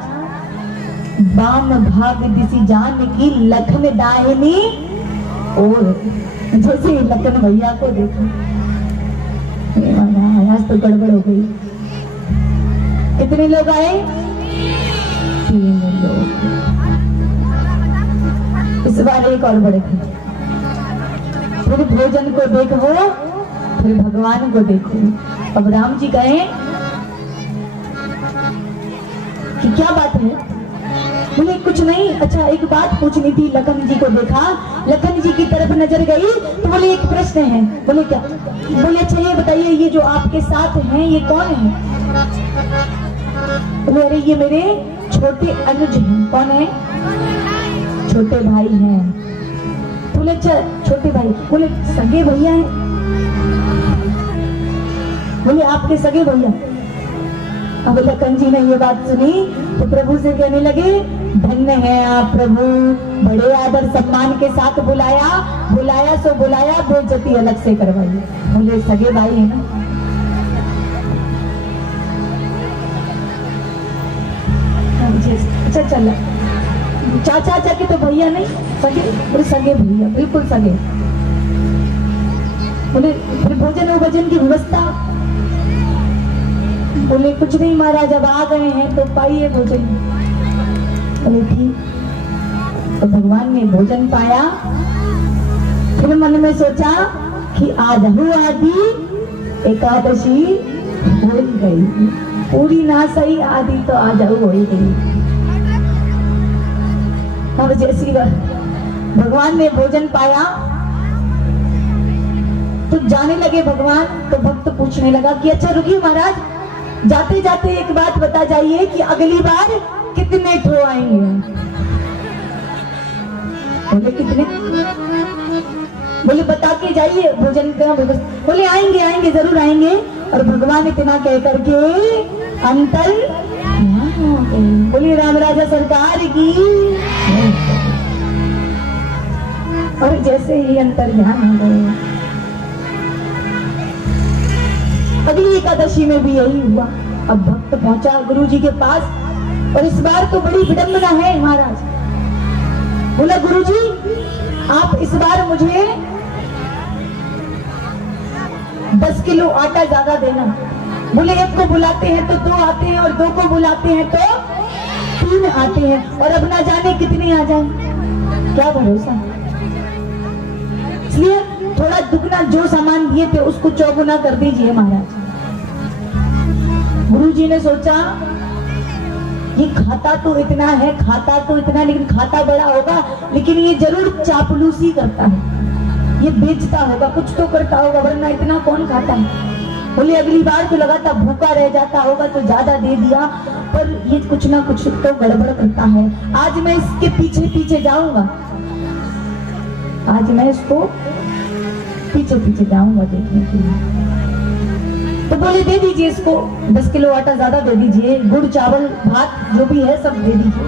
बाम भाग दिसी जान की लखन दाहिनी, और जैसे लखन भैया को देखो, आज तो गड़बड़ हो गई। कितने लोग आए? 3 लोग। इस बार एक और बढ़ गए। फिर भोजन को देखो, फिर भगवान को देखो। अब राम जी कहें कि क्या बात है? बोले कुछ नहीं। अच्छा एक बात पूछनी थी। लखन जी को देखा, लखन जी की तरफ नजर गई तो बोले एक प्रश्न है। बोले क्या? बोले अच्छा ये बताइए, ये जो आपके साथ हैं ये कौन है? बोले अरे ये मेरे छोटे अनुज हैं। कौन है? छोटे भाई हैं। बोले अच्छा छोटे भाई, बोले सगे भैया हैं? बोले आपके सगे भैया? अब लखन जी ने ये बात सुनी तो प्रभु से कहने लगे, धन्य है आप प्रभु, बड़े आदर सम्मान के साथ बुलाया, बुलाया सो बुलाया, बेइज्जती अलग से करवाई। बोले सगे भाई है ना? अच्छा चल, चाचा चाचा के तो भैया नहीं, सगे। बोले सगे भैया, बिल्कुल सगे। बोले फिर भोजन और भजन की व्यवस्था? बोले कुछ नहीं महाराज, अब आ गए हैं तो पाइए भोजन। बोले ठीक। तो भगवान ने भोजन पाया। फिर मन में सोचा कि आज आदि एकादशी हो गई, पूरी ना सही आदि तो आज हो ही गई। अब जैसी भगवान ने भोजन पाया तो जाने लगे भगवान। तो भक्त पूछने लगा कि अच्छा रुकिए महाराज, जाते जाते एक बात बता जाइए कि अगली बार कितने ठो आएंगे? बोले कितने? बोले बता के जाइए भोजन का व्यवस्था। बोले आएंगे आएंगे जरूर आएंगे। और भगवान इतना कह करके अंतर बोले राम राजा सरकार की। और जैसे ही अंतर ध्यान हो गए, अगली एकादशी में भी यही हुआ। अब भक्त पहुंचा गुरु जी के पास, और इस बार तो बड़ी विडंबना है महाराज। बोला गुरु जी आप इस बार मुझे 10 किलो आटा ज्यादा देना। बोले एक को बुलाते हैं तो 2 आते हैं, और 2 को बुलाते हैं तो 3 आते हैं, और अब ना जाने कितने आ जाए, क्या भरोसा। इसलिए थोड़ा दुगना जो सामान दिए थे उसको चौगुना कर दीजिए महाराज। गुरु जी ने सोचा ये खाता तो इतना है, खाता तो इतना, लेकिन खाता बड़ा होगा, लेकिन ये जरूर चापलूसी करता है, ये बेचता होगा, कुछ तो करता होगा, वरना इतना कौन खाता है। बोले अगली बार तो लगातार भूखा रह जाता होगा तो ज्यादा दे दिया, पर ये कुछ ना कुछ तो गड़बड़ करता है। आज मैं इसके पीछे पीछे जाऊंगा, आज मैं इसको पीछे पीछे जाऊंगा देखने के लिए। तो बोले दे दीजिए इसको 10 किलो आटा ज्यादा दे दीजिए, गुड़ चावल भात जो भी है सब दे दीजिए।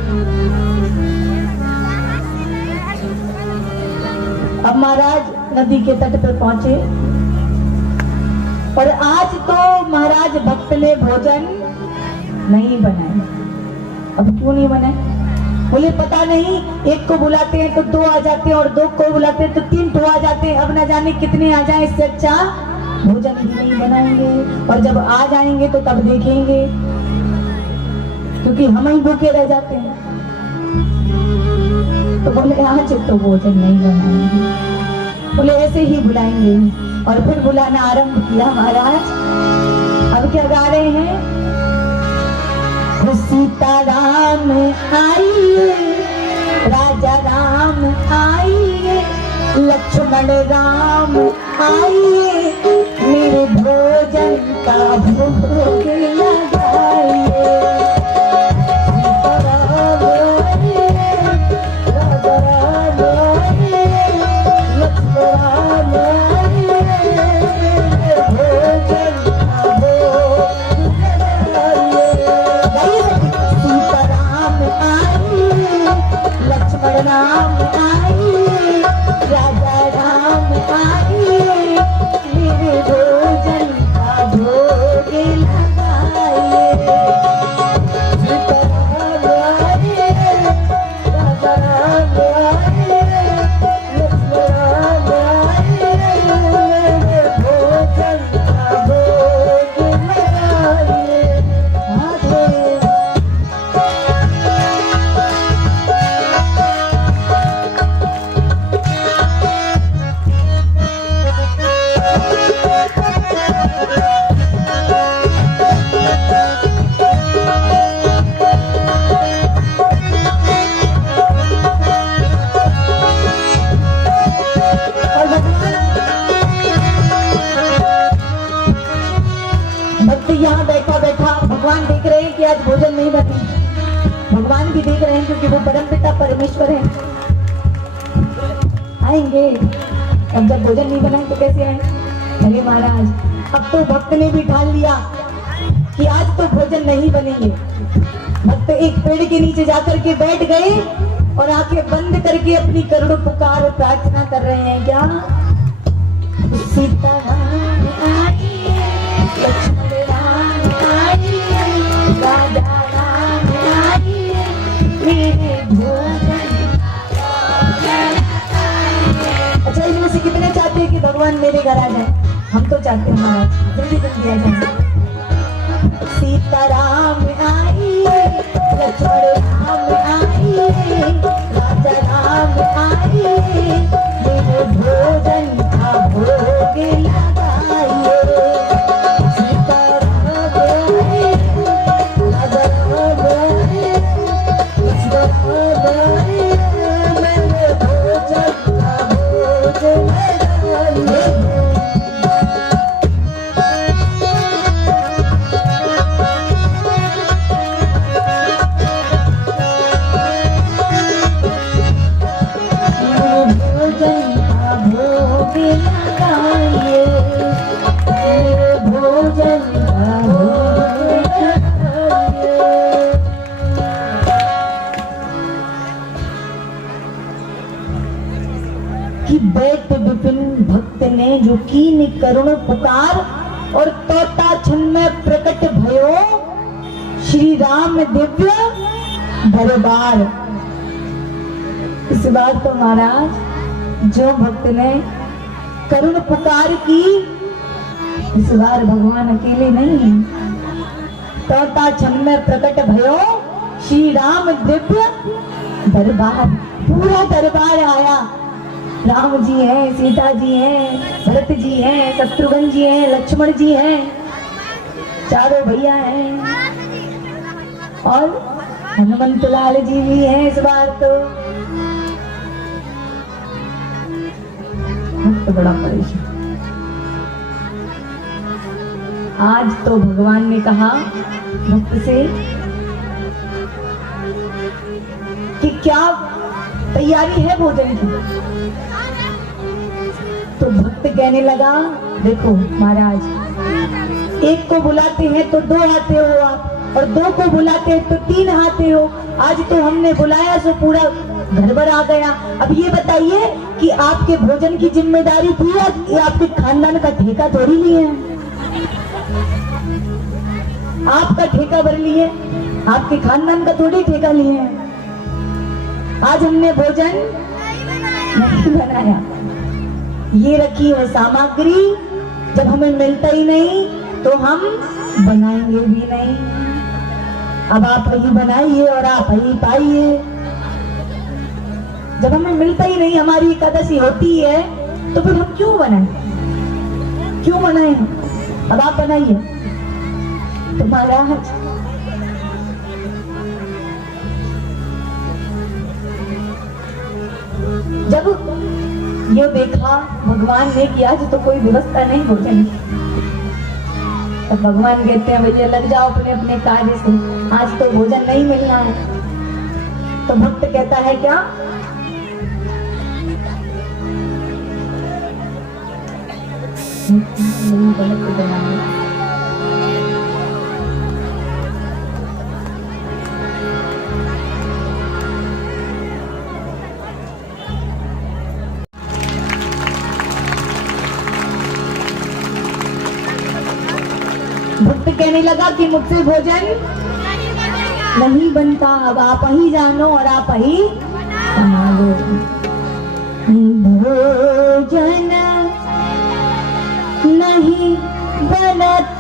अब महाराज नदी के तट पर पहुंचे, और आज तो महाराज भक्त ने भोजन नहीं बनाए। अब क्यों नहीं बनाए? बोले पता नहीं, एक को बुलाते हैं तो 2 आ जाते हैं और 2 को बुलाते हैं तो 3 तो आ जाते हैं, अब न जाने कितने आ जाए। इससे अच्छा भोजन ही नहीं बनाएंगे, और जब आ जाएंगे तो तब देखेंगे, क्योंकि हम ही भूखे रह जाते हैं। तो बोले आज तो भोजन नहीं बनाएंगे, बोले ऐसे ही बुलाएंगे। और फिर बुलाना आरंभ किया महाराज। अब क्या गा रहे हैं? सीताराम आइए, राजा राम आइए, लक्ष्मण राम आइए, मेरे भोजन का भोग लगाइए। सीताराम आइए, राजा राम आइए, लक्ष्मण राम आइए, मेरे भोजन का भोग लगाइए। सीताराम आइए, लक्ष्मण राम आइए, राजा राम आइए, मेरे भोजन का भोग लगाइए। सीताराम आइए, राजा राम आइए, लक्ष्मण राम आइए, मेरे भोजन का भोग लगाइए। भक्त यहाँ बैठा बैठा भगवान देख रहे हैं कि आज भोजन नहीं बने। भगवान भी देख रहे हैं क्योंकि वो परमपिता परमेश्वर है। आएंगे, अब जब भोजन नहीं बनाए तो कैसे आए? अरे महाराज, अब तो भक्त ने भी ठान लिया कि आज तो भोजन नहीं बनेंगे। भक्त एक पेड़ के नीचे जाकर के बैठ गए और आंखें बंद करके अपनी करुण पुकार और प्रार्थना कर रहे हैं। क्या? सीताराम आइए, लक्ष्मण राम आइए, राजा राम आइए, मेरे भोजन। अच्छा, इनमें से कितने चाहते हैं कि भगवान मेरे घर आ जाए? हम तो चाहते हैं महाराज, जल्दी जल्दी आ जाए। सीताराम आइए, लक्ष्मण राम आइए, राजा राम आइए, मेरे भोजन का भोग लगाइए। सीताराम आइए, राजा राम आइए, लक्ष्मण राम आइए, मेरे भोजन का भोग लगाइए। कि बैठ विपिन भक्त ने जो कीन करुण पुकार, और तोता छन में प्रकट भयो, श्री राम दिव्य दरबार। इस बार तो महाराज जो भक्त ने करुण पुकार की, इस बार भगवान अकेले नहीं, तोता छन में प्रकट भयो, श्री राम दिव्य दरबार। पूरा दरबार आया। राम जी हैं, सीता जी हैं, भरत जी हैं, शत्रुघ्न जी हैं, लक्ष्मण जी हैं, चारों भैया हैं, और हनुमंत लाल जी भी हैं। इस बार तो भक्त बड़ा परेशान। आज तो भगवान ने कहा भक्त से कि क्या तैयारी है भोजन की? तो भक्त कहने लगा, देखो महाराज, एक को बुलाते हैं तो 2 आते हो आप, और 2 को बुलाते हैं तो 3 आते हो। आज तो हमने बुलाया सो पूरा घर भर आ गया। अब ये बताइए कि आपके भोजन की जिम्मेदारी थी या आपके खानदान का ठेका थोड़ी लिए है? आपका ठेका भर लिए, आपके खानदान का थोड़ी ठेका लिए हैं। आज हमने भोजन नहीं बनाया। ये रखी है सामग्री, जब हमें मिलता ही नहीं तो हम बनाएंगे भी नहीं। अब आप ही बनाइए और आप ही पाइए। जब हमें मिलता ही नहीं, हमारी एकादशी होती है, तो फिर हम क्यों बनाएं? क्यों बनाएं? अब आप बनाइए तो महाराज जब ये देखा भगवान ने कि आज तो कोई व्यवस्था नहीं भोजन की, तो भगवान कहते हैं भैया लग जाओ अपने अपने कार्य से, आज तो भोजन नहीं मिलना है। तो भक्त कहता है क्या? गलत बनाना। भक्त कहने लगा कि मुझसे भोजन नहीं बनता, अब आप ही जानो और आप ही बना लो। भोजन नहीं बनत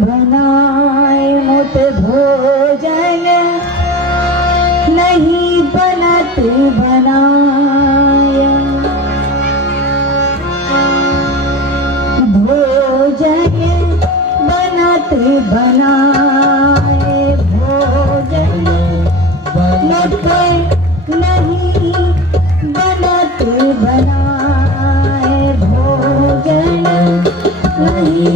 बनाए मुत, भोजन नहीं बनत बनाए, भोजन बनत बनाए, भोजन मुत नहीं बनत बनाए, भोजन नहीं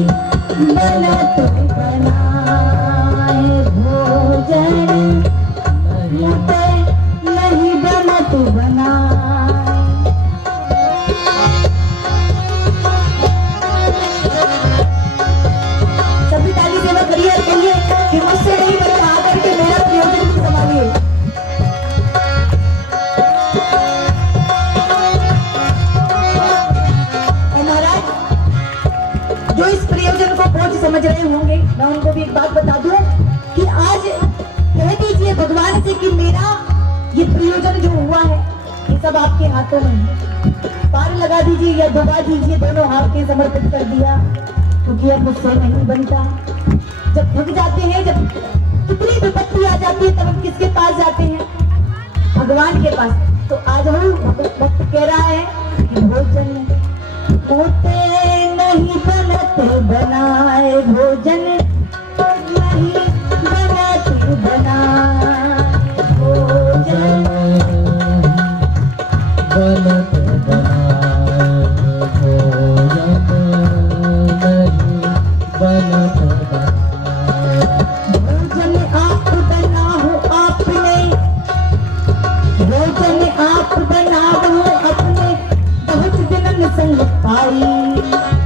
बनत बनाए, भोजन मुत नहीं बनत बनाए। सभी ताली सेवा करिए और कहिए कि मुझसे नहीं बनता, आकर के मेरा प्रयोजन भी संभालिए। जो इस प्रयोजन को बहुत समझ रहे होंगे, मैं उनको भी एक बात बता दूं कि आज कह दीजिए भगवान से कि मेरा ये प्रयोजन जो हुआ है ये सब आपके हाथों में है। पार लगा दीजिए या डुबा दीजिए, दोनों हाथ के समर्पित कर दिया, क्योंकि अब मुझसे नहीं बनता। जब थक जाते हैं, जब कितनी विपत्ति आ जाती है, तब हम किसके पास जाते हैं? भगवान के पास। तो आज हम भक्त कह रहा है कि भोजन होते नहीं बनत बनाए, भोजन नहीं बनत बनाए, भोजन बनत बनाए, भोजन नहीं बनत बनाए, भोजन आप बनाओ आपने, भोजन आप बनाओ अपने, बहुत दिन संग पाई,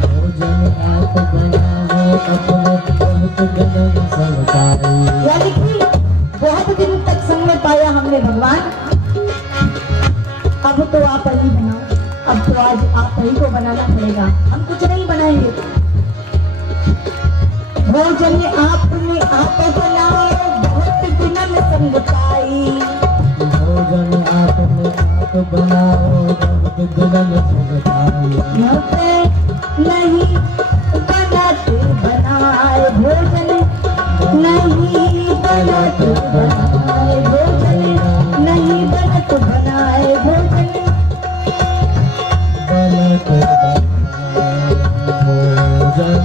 भोजन आप बनाओ अपने, बहुत दिन संग पाई। यानी कि बहुत दिन तक संग में पाया हमने भगवान, अब तो आप ही बनाओ। अब तो आज आप ही को बनाना पड़ेगा, हम कुछ नहीं बनाएंगे। भोजन आपने आप बनाओ बहुत दिन संग पाई, भोजन आपने आप बनाओ बहुत दिन संग पाई, यहाँ पे नहीं बनत बनाए, भोजन नहीं बनत बनाए, भोजन नहीं बनत बनाए, भोजन बनत बनाए, भोजन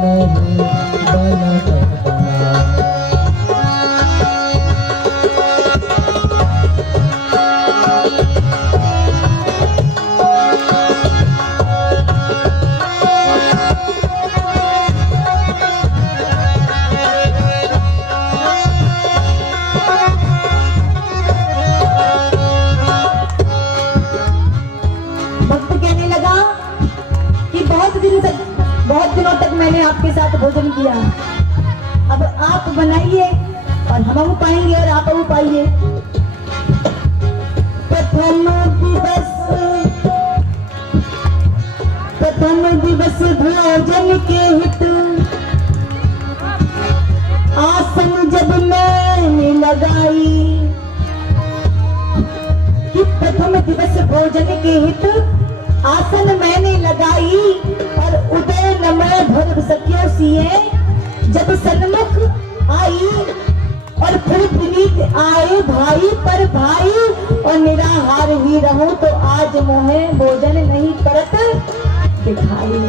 नहीं बनत बनाए। बहुत दिनों तक मैंने आपके साथ भोजन किया, अब आप बनाइए और हम पाएंगे और आप पाइए। प्रथम दिवस भोजन के हित आसन जब मैंने लगाई, प्रथम दिवस भोजन के हित आसन मैंने लगाई और उदय नमय भर्व सख्यो सिए जब सन्मुख आई और फिर विनीत आए भाई पर भाई और निराहार ही रहूं तो आज मोहे भोजन नहीं करत दिखाई।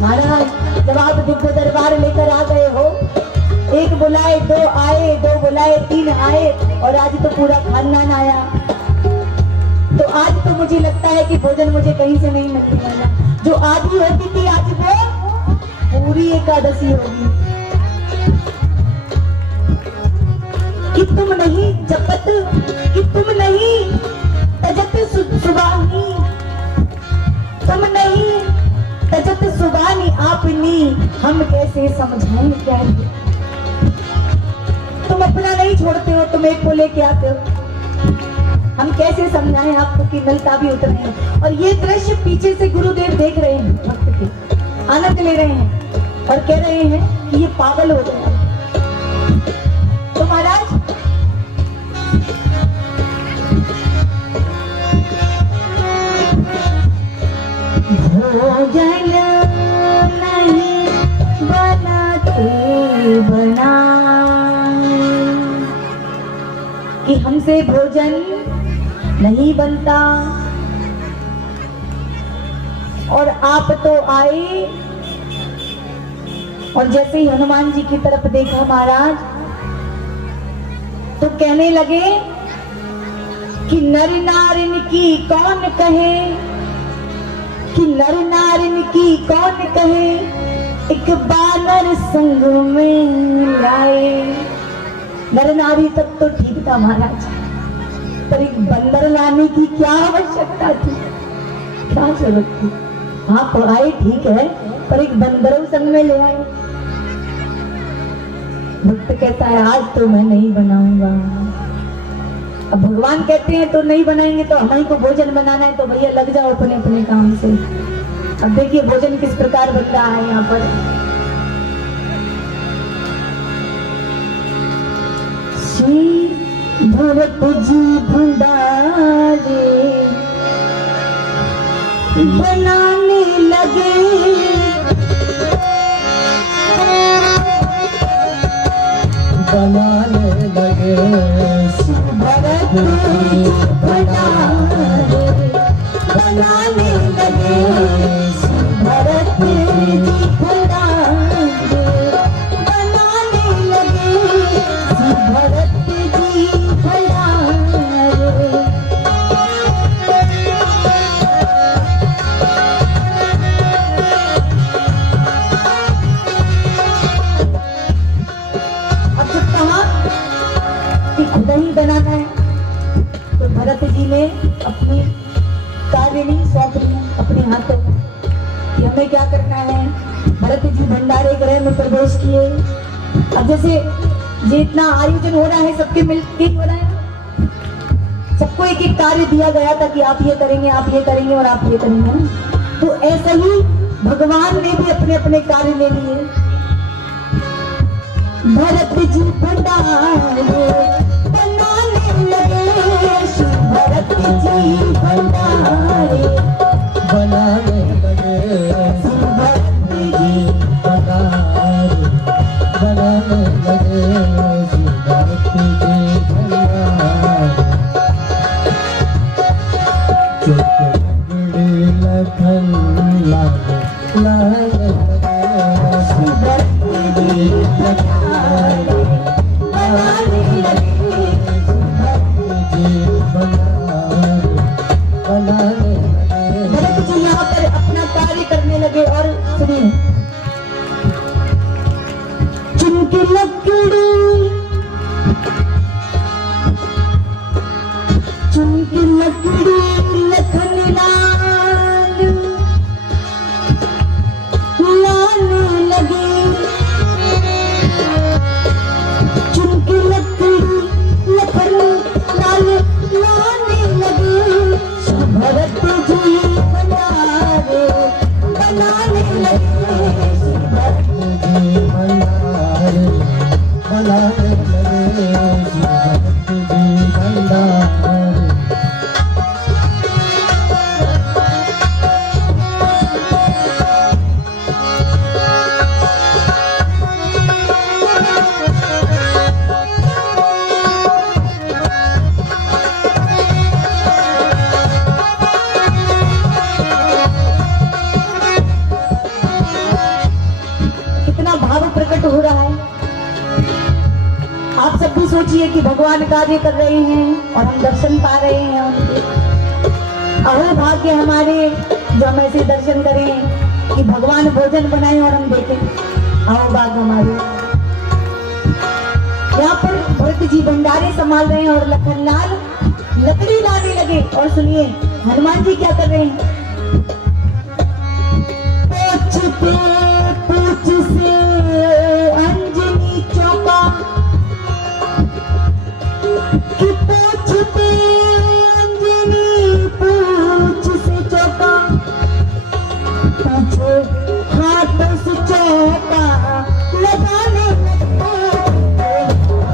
महाराज जब आप दिव्य दरबार लेकर आ गए हो, एक बुलाए दो आए, दो बुलाए तीन आए और आज तो पूरा खानदान आया, तो आज तो मुझे लगता है कि भोजन मुझे कहीं से नहीं मिलने वाला। जो आधी होती थी आज वो पूरी एकादशी होगी कि तुम नहीं जपत, कि तुम नहीं तजत सुबानी, तुम नहीं तजत सुबानी आपनी, हम कैसे समझाएं क्या है? तुम अपना नहीं छोड़ते हो, तुम एक को लेके आते हो, हम कैसे समझाएं आपको कि मिलता भी उतर नहीं। और ये दृश्य पीछे से गुरुदेव देख रहे हैं, भक्त के आनंद ले रहे हैं और कह रहे हैं कि ये पागल हो गया। तो महाराज भोजन नहीं बनाते बना कि हमसे भोजन नहीं बनता, और आप तो आए और जैसे ही हनुमान जी की तरफ देखा महाराज तो कहने लगे कि नर नारिन की कौन कहे, कि नर नारिन की कौन कहे, एक बानर संग में लाए। नर नारी तक तो ठीक था महाराज, पर एक बंदर लाने की क्या आवश्यकता थी, क्या जरूरत थी? आप तो आए ठीक है, पर एक बंदरों संग में ले आए। भक्त कहता है आज तो मैं नहीं बनाऊंगा। अब भगवान कहते हैं तो नहीं बनाएंगे, तो हमें को भोजन बनाना है तो भैया लग जाओ अपने अपने काम से। अब देखिए भोजन किस प्रकार बन रहा है यहाँ पर। श्री भरत जी भंडारे बनाने लगे, बनाने लगे, भरत जी भंडारे बनाने लगे, भरत जी भंडारे बनाने लगे, भरत जी भंडारे। अब जब कहा कि खुद ही बनाना है तो भरत जी ने अपनी कार्य सौंप दी अपने हाथों कि हमें क्या करना है। भरत जी भंडारे गृह में प्रवेश किए। अब जैसे जितना आयोजन हो रहा है सबके मिलके हो रहा है, सबको एक एक कार्य दिया गया था कि आप ये करेंगे, आप ये करेंगे और आप ये करेंगे। तो ऐसा ही भगवान ने भी अपने अपने कार्य ले लिए। भरत जी भंडारे बनाने लगे, भरत जी भंडारे बनाने लगे, भरत जी भंडारे बनाने लगे, भरत जी भंडारे। चुटकुड़ी लखन लागे, लागे भरत जी भंडारे बनाने लगे, भरत जी भंडारे बनाने लगे। भरत जी यहाँ पर अपना कार्य करने लगे। और सुनिए, चुनकी लकड़ी, चुनकी लकड़ी लखन लाल लाने लगे, चुनकी लकड़ी लखन लाल लाने लगे, भरत जी भंडारे बनाने लगे, भरत जी भंडारे बनाने लगे, भरत जी भंडारे सोचिए कि भगवान कार्य कर रहे हैं और हम दर्शन पा रहे हैं उनके। अहो भाग्य हमारे जो हम ऐसे दर्शन करें कि भगवान भोजन बनाए और हम देखें। अहो भाग्य हमारे। यहाँ पर भरत जी भंडारे संभाल रहे हैं और लखनलाल लकड़ी लाने लगे। और सुनिए हनुमान जी क्या कर रहे हैं। पूछते पूछ से अंजनी चौका, कि पूछते अंजनी पूछ से चौका, पूछे हाथ से चौका लगाने लगे,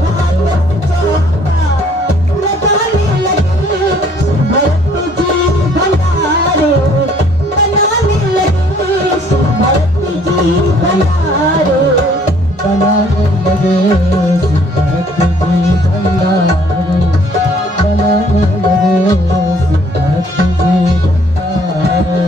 हाथ से चौका लगाने लगे। भरत जी भंडारे बनाने लगे, भरत जी भंडारे बनाने लगे, भरत जी भंडारे बनाने लगे, भरत जी भंडारे।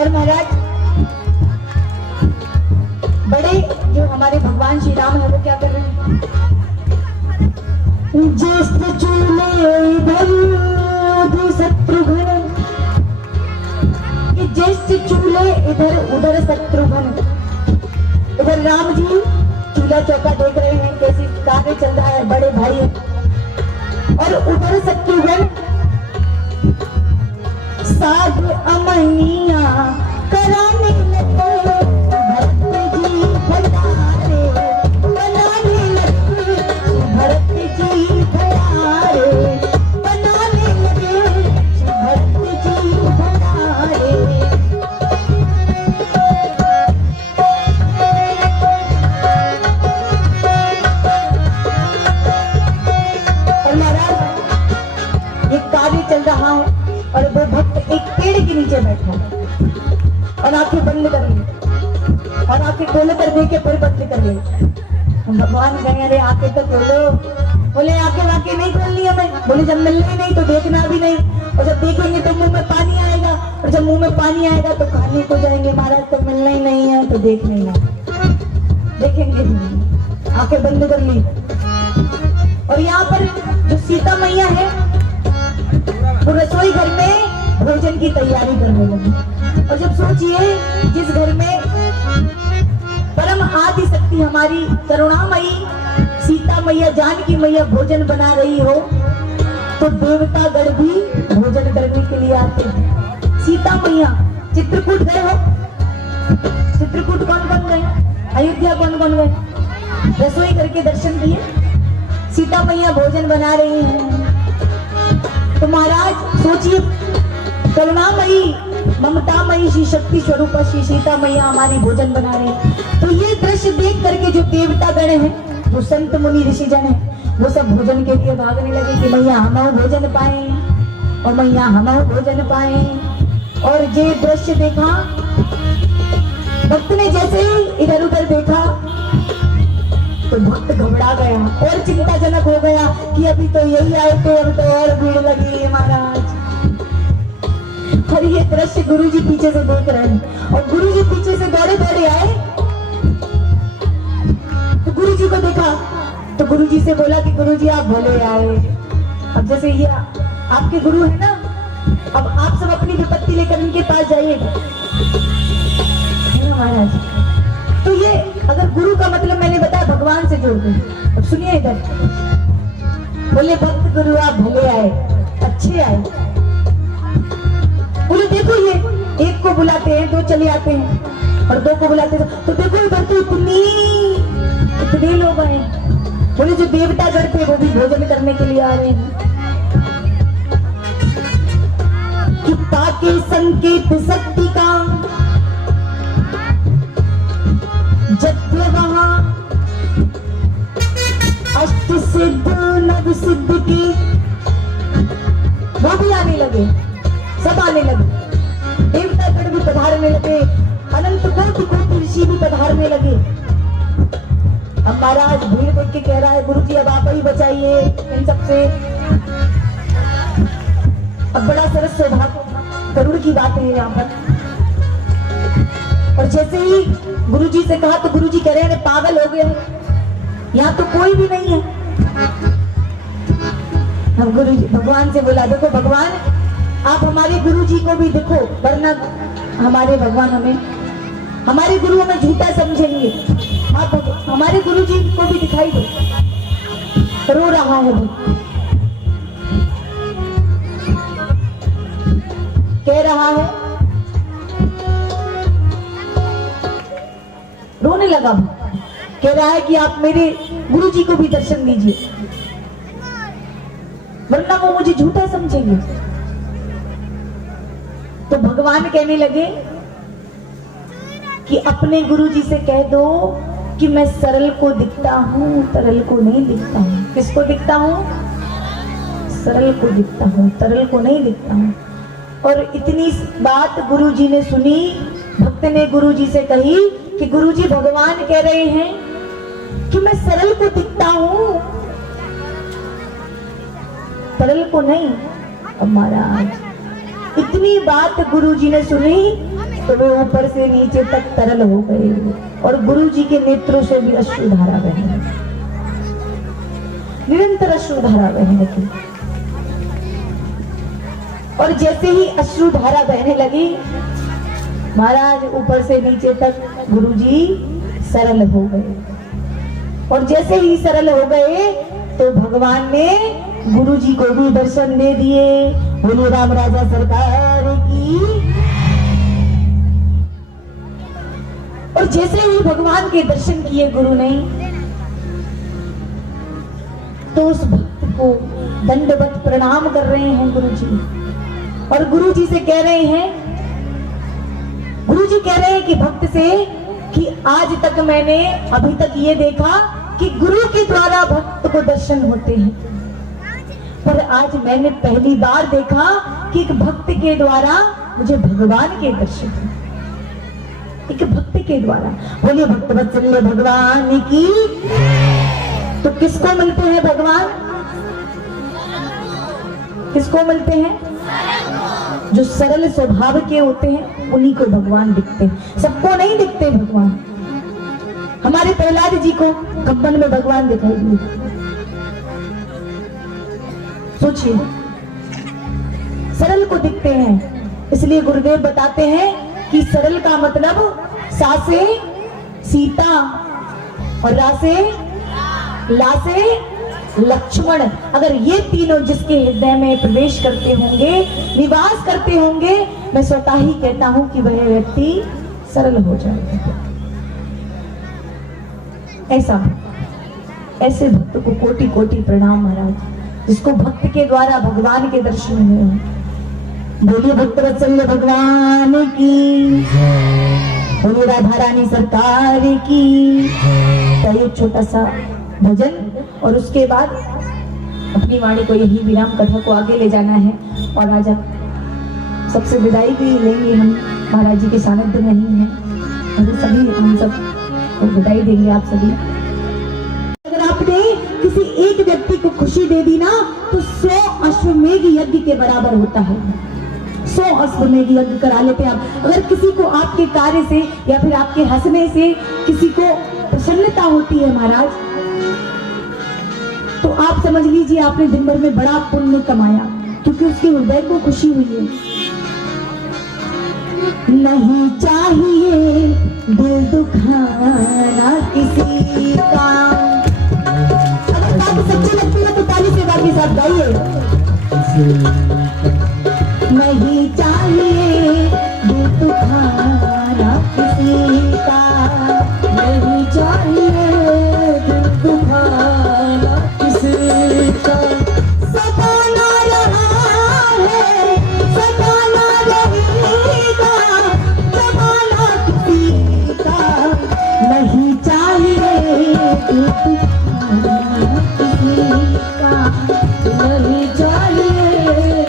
और महाराज बड़े जो हमारे भगवान श्री राम है वो क्या कर रहे हैं। ज्येष्ठ चूले इधर उधर शत्रुघ्न, ये ज्येष्ठ चूले इधर उधर शत्रुघ्न। इधर राम जी चूल्हा चौका देख रहे हैं कैसे कार्य चल रहा है बड़े भाई, और उधर शत्रुघ्न साध अमनिया कराने लगे। भरत जी भंडारे बनाने लगे, भरत जी भंडारे बनाने लगे, भरत जी भंडारे। और महाराज एक कार्य चल रहा है और वो भक्त एक पेड़ के नीचे बैठा और आंखें बंद कर ली और आंखें खोल कर देखे फिर बंद कर ली। हम भगवान कहें अरे आंखें तो खोलो, बोले आंखें वाके नहीं खोलनी हमें। बोले जब मिलनी नहीं तो देखना भी नहीं, और जब देखेंगे तो मुंह में पानी आएगा, और जब मुंह में पानी आएगा तो खाने को जाएंगे। महाराज तो मिलना ही नहीं है तो देखना ही नहीं, देखेंगे भी नहीं। आंखें बंद कर ली और यहाँ पर जो सीता मैया है वो रसोई घर में भोजन की तैयारी करने लगी। और जब सोचिए जिस घर में परम आदि शक्ति हमारी करुणामयी सीता मैया जानकी मैया भोजन बना रही हो, तो देवता गण भी भोजन करने के लिए आते हैं। सीता मैया चित्रकूट गए हो, चित्रकूट कौन कौन गए, अयोध्या कौन कौन गए, रसोई करके दर्शन किए। सीता मैया भोजन बना रही हैं। तो महाराज सोचिए करुणामयी ममतामयी श्री शक्ति स्वरूप श्री सीता मैया हमारी भोजन बना रहे हैं। तो ये दृश्य देख करके जो देवता गण हैं, जो संत मुनि ऋषिजन हैं, वो सब भोजन के लिए भागने लगे कि मैया हम भोजन पाए और मैया हम भोजन पाए। और ये दृश्य देखा, भक्त ने जैसे ही इधर उधर देखा तो भक्त घबरा गया और चिंताजनक हो गया कि अभी तो यही आए थे, अब तो और भीड़ लगी है महाराज। और ये दृश्य गुरुजी पीछे से देख रहे हैं और गुरुजी पीछे से दौड़े दौड़े आए। तो गुरुजी को देखा तो गुरुजी से बोला कि गुरुजी आप भले आए। अब जैसे ये आपके गुरु है ना, अब आप सब अपनी विपत्ति लेकर इनके पास जाइएगा, है ना महाराज। तो ये अगर गुरु का मतलब मैंने बताया भगवान से जोड़ दे। अब सुनिए इधर, बोले भक्त गुरु आप भले आए, अच्छे आए। बोले देखो ये एक को बुलाते हैं, दो चले आते हैं, और दो को बुलाते हैं तो देखो इधर तो इतने लोग आए। बोले जो देवता गण थे वो भी भोजन करने के लिए आ रहे हैं। कि ताके संकेत शक्ति का जब वहां अष्ट सिद्ध नव सिद्ध की वो भी लगे, सब आने लगे, देवता गण भी पधारने लगे, अनंत कोटि कोटि ऋषि भी पधारने लगे। अब महाराज भीड़ देख के कह रहा है, गुरु जी अब आप ही बचाइए इन सबसे। अब बड़ा सरस सौभाग्य गरुड़ की बात है यहाँ पर। और जैसे ही गुरु जी से कहा तो गुरु जी कह रहे हैं पागल हो गए, यहाँ तो कोई भी नहीं है। हम गुरु जी भगवान से बोला, देखो भगवान आप हमारे गुरु जी को भी देखो, वरना हमारे भगवान हमारे गुरु हमें झूठा समझेंगे। आप हमारे गुरु जी को भी दिखाई दो। रो रहा है भक्त, कह रहा है, रोने लगा भक्त, कह रहा है कि आप मेरे गुरु जी को भी दर्शन दीजिए, वरना वो मुझे झूठा समझेंगे। तो भगवान कहने लगे कि अपने गुरु जी से कह दो कि मैं सरल को दिखता हूं, तरल को नहीं दिखता हूं। किसको दिखता हूं? सरल को दिखता हूं, तरल को नहीं दिखता हूं। और इतनी बात गुरु जी ने सुनी, भक्त ने गुरु जी से कही कि गुरु जी भगवान कह रहे हैं कि मैं सरल को दिखता हूं, तरल को नहीं। अब महाराज इतनी बात गुरु जी ने सुनी तो वे ऊपर से नीचे तक तरल हो गए और गुरु जी के नेत्रों से भी अश्रुधारा बहने लगी, निरंतर अश्रुधारा बहने लगी। और जैसे ही अश्रुधारा बहने लगी, महाराज ऊपर से नीचे तक गुरु जी सरल हो गए। और जैसे ही सरल हो गए तो भगवान ने गुरु जी को भी दर्शन दे दिए। बोलो राम राजा सरकार की। और जैसे ही भगवान के दर्शन किए गुरु ने, तो उस भक्त को दंडवत प्रणाम कर रहे हैं गुरु जी। और गुरु जी से कह रहे हैं, गुरु जी कह रहे हैं कि भक्त से कि आज तक मैंने अभी तक ये देखा कि गुरु के द्वारा भक्त को दर्शन होते हैं, पर आज मैंने पहली बार देखा कि एक भक्त के द्वारा मुझे भगवान के दर्शन हुए, एक भक्त के द्वारा। बोलिए भक्त वत्सल्य भगवान की। तो किसको मिलते हैं भगवान? किसको मिलते हैं? जो सरल स्वभाव के होते हैं उन्हीं को भगवान दिखते हैं, सबको नहीं दिखते भगवान। हमारे प्रहलाद जी को कंबन में भगवान दिखाई दिए, सोचिए, सरल को दिखते हैं। इसलिए गुरुदेव बताते हैं कि सरल का मतलब सा से सीता और रा से ला से लक्ष्मण। अगर ये तीनों जिसके हृदय में प्रवेश करते होंगे, निवास करते होंगे, मैं स्वतः ही कहता हूं कि वह व्यक्ति सरल हो जाएगा। ऐसे भक्त को कोटि कोटि प्रणाम महाराज, जिसको भक्त के द्वारा भगवान के दर्शन हुए। बोलिए भक्त वत्सल्य भगवान की, बोलिए राधा रानी सरकार की। तो ये छोटा सा भजन और उसके बाद अपनी वाणी को यही विराम कथा को आगे ले जाना है। और आज सबसे विदाई भी लेंगे हम, महाराज जी के सानिध्य नहीं है, और सभी हम सब को विदाई देंगे आप सभी। अगर आपने किसी एक व्यक्ति को खुशी दे दी ना, तो 100 अश्वमेघ यज्ञ के बराबर होता है। 100 अश्वमेघ यज्ञ करा लेते हैं आप। अगर किसी को आपके कार्य से या फिर आपके हंसने से किसी को प्रसन्नता होती है महाराज, तो आप समझ लीजिए आपने दिन भर में बड़ा पुण्य कमाया, क्योंकि उसके हृदय को खुशी हुई है। नहीं चाहिए दिल दुखाना किसी का। अगर बात सच्ची लगती है तो ताली से बाकी साथ गाइए। नहीं चाहिए दिल दुखाना किसी का, नहीं चाहिए दिल दुखाना किसी का। सताना रहा है, सताना रहेगा, जमाना किसी का। नहीं चाहिए दिल दुखाना किसी का, नहीं चाहिए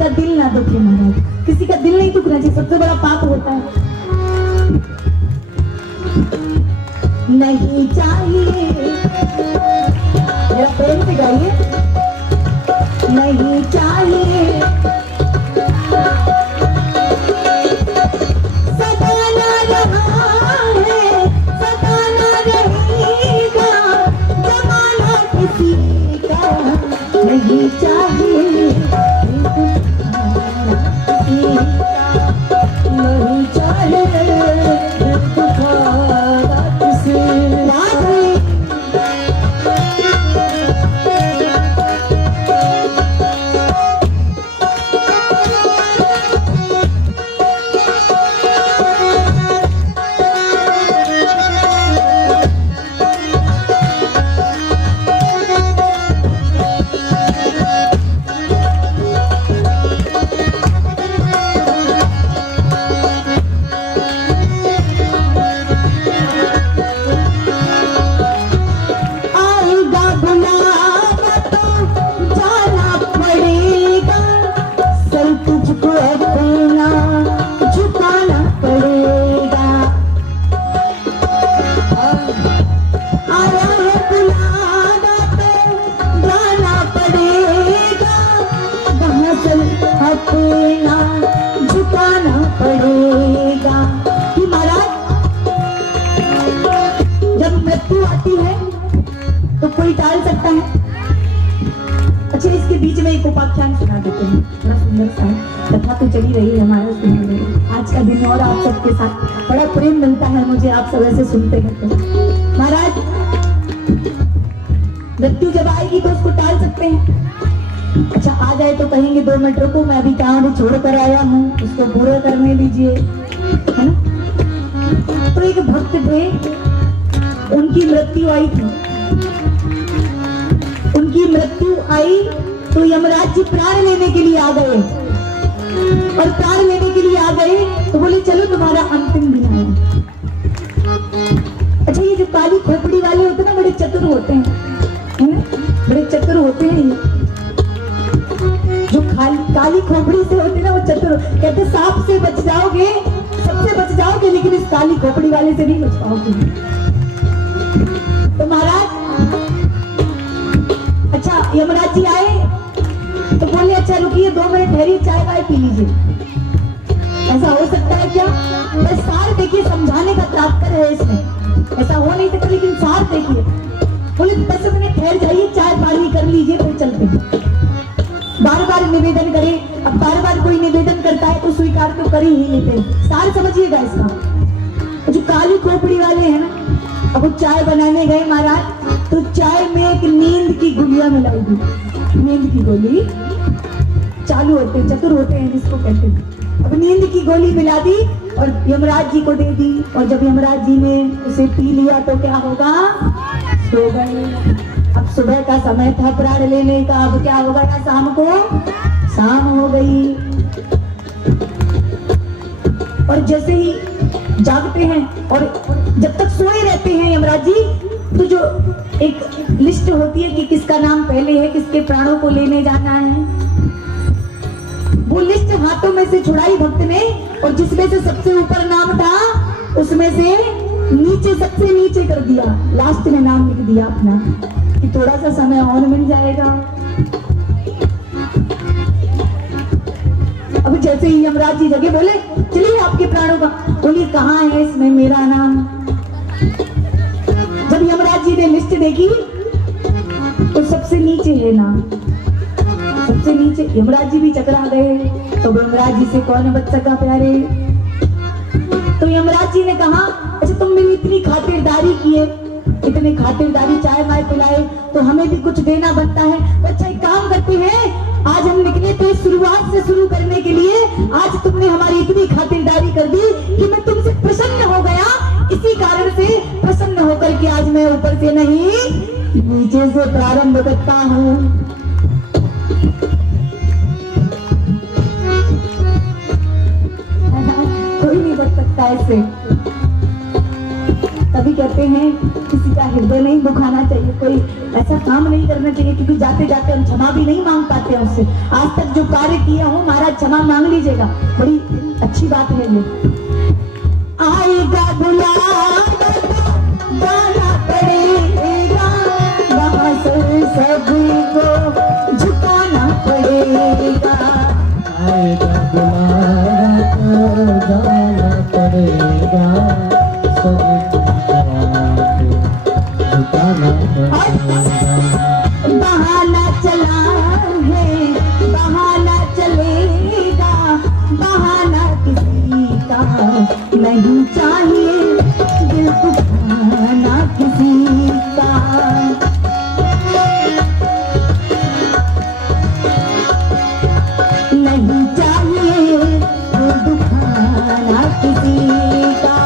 का दिल ना दुखे महाराज, किसी का दिल नहीं दुखना चाहिए, सबसे बड़ा पाप होता है। नहीं चाहिए, जरा प्रेम से गाइए। नहीं चाहिए सताना रहा है, सताना रहेगा जमाना किसी का। नहीं चाहिए नहीं चाहिए दुखाना किसी का। झुकाना पड़ेगा कि महाराज जब मृत्यु आती है तो कोई टाल सकता है। अच्छा, इसके बीच में एक उपाख्यान सुना देते हैं, बड़ा सुंदर सा है। कथा तो चली रही है हमारा, सुन रही आज का दिन और आप सबके साथ बड़ा प्रेम मिलता है मुझे, आप सब ऐसे सुनते रहते हैं। महाराज मृत्यु जब आएगी तो उसको टाल सकते हैं। अच्छा, आ जाए तो कहेंगे 2 मिनट रुको, मैं अभी काम छोड़ कर आया हूँ, उसको पूरा करने दीजिए, है ना। तो एक भक्त थे, उनकी मृत्यु आई थी। उनकी मृत्यु आई तो यमराज जी प्राण लेने के लिए आ गए, और प्राण लेने के लिए आ गए तो बोले चलो तुम्हारा अंतिम दिन आया। अच्छा, ये जो काली खोपड़ी वाले होते हैं ना, बड़े चतुर होते हैं, है ना, बड़े चतुर होते हैं ये। जो काली खोपड़ी से होते ना वो चतुर, कहते सांप से बच जाओगे, सबसे बच जाओगे, लेकिन इस काली खोपड़ी वाले से नहीं बच पाओगे। तो महाराज अच्छा यमराज जी आए तो बोले अच्छा रुकिए 2 मिनट ठहरिए, चाय वाय पी लीजिए। ऐसा हो सकता है क्या? बस सार देखिए, समझाने का तात्पर्य है इसमें, ऐसा हो नहीं सकता, लेकिन सार देखिए। बोले 10 मिनट ठहर जाइए, चाय पानी कर लीजिए, फिर चलते हैं। बार बार निवेदन करे, अब बार बार कोई निवेदन करता है तो स्वीकार तो कर ही लेते। सार समझिएगा इसका। जो काली खोपड़ी वाले हैं ना, अब वो चाय बनाने गए महाराज, तो चाय में एक नींद की गोलियां मिलाई दी। नींद की गोली चालू होते हैं, चतुर होते हैं जिसको कहते हैं। अब नींद की गोली मिला दी और यमराज जी को दे दी, और जब यमराज जी ने उसे पी लिया तो क्या होगा? सो गए। अब सुबह का समय था प्राण लेने का, अब क्या होगा? या शाम को शाम हो गई। और जैसे ही जागते हैं और जब तक सोए रहते हैं यमराज जी, तो जो एक लिस्ट होती है कि किसका नाम पहले है, किसके प्राणों को लेने जाना है, वो लिस्ट हाथों में से छुड़ाई भक्त ने, और जिसमें से सबसे ऊपर नाम था उसमें से नीचे, सबसे नीचे कर दिया, लास्ट में नाम लिख दिया अपना, कि थोड़ा सा समय और मिल जाएगा। अब जैसे ही यमराज जी जगह बोले चलिए आपके प्राणों का, बोलिए कहाँ है इसमें मेरा नाम। जब यमराज जी ने लिस्ट देखी तो सबसे नीचे है नाम, सबसे नीचे। यमराज जी भी चकरा गए, तो यमराज जी से कौन बच सका प्यारे। तो यमराज जी ने कहा अच्छा तुम मेरी इतनी खातिरदारी किए, इतने खातिरदारी, चाय माय पिलाए, तो हमें भी कुछ देना बनता है। अच्छा एक काम करते हैं, आज हम निकले थे शुरुआत से शुरू करने के लिए, आज तुमने हमारी इतनी खातिरदारी कर दी कि मैं तुमसे प्रसन्न हो गया, इसी कारण से प्रसन्न होकर के आज मैं ऊपर से नहीं नीचे से प्रारंभ करता हूँ। कोई नहीं बच सकता ऐसे। तभी कहते हैं किसी का हृदय नहीं दुखाना चाहिए, कोई ऐसा काम नहीं करना चाहिए, क्योंकि जाते जाते हम क्षमा भी नहीं मांग पाते हैं उससे। आज तक जो कार्य किया हूँ महाराज क्षमा मांग लीजिएगा, बड़ी अच्छी बात है ये। आएगा बुलावा जाना पड़ेगा, वहाँ से सभी को झुकाना पड़ेगा। आएगा बुलावा तो जाना पड़ेगा, सभी झुकाना पड़ेगा। बहाना चला है, बहाना चलेगा, बहाना किसी का नहीं चाहिए, दिल दुखाना किसी का नहीं चाहिए, दिल दुखाना किसी का।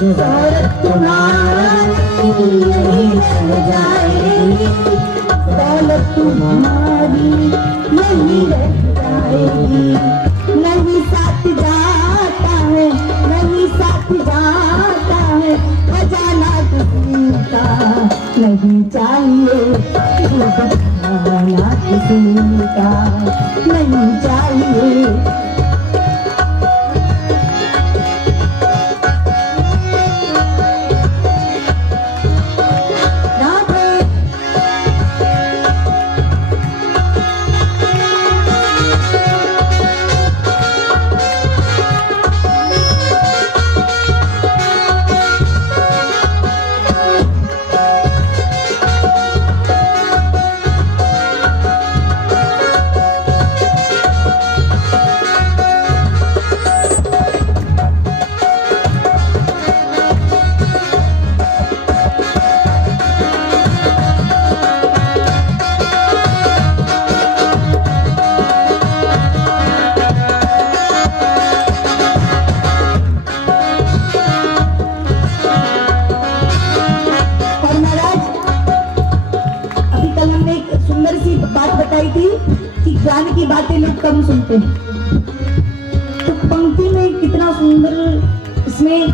शोहरत तुम्हारी यही रह जाएगी, दौलत तुम्हारी यही रह जाएगी। नहीं साथ जाता है, नहीं साथ जाता है, खजाना किसी का नहीं चाहिए, खजाना किसी का नहीं चाहिए। ज्ञान की बातें लोग कम सुनते हैं, तो पंक्ति में कितना सुंदर इसमें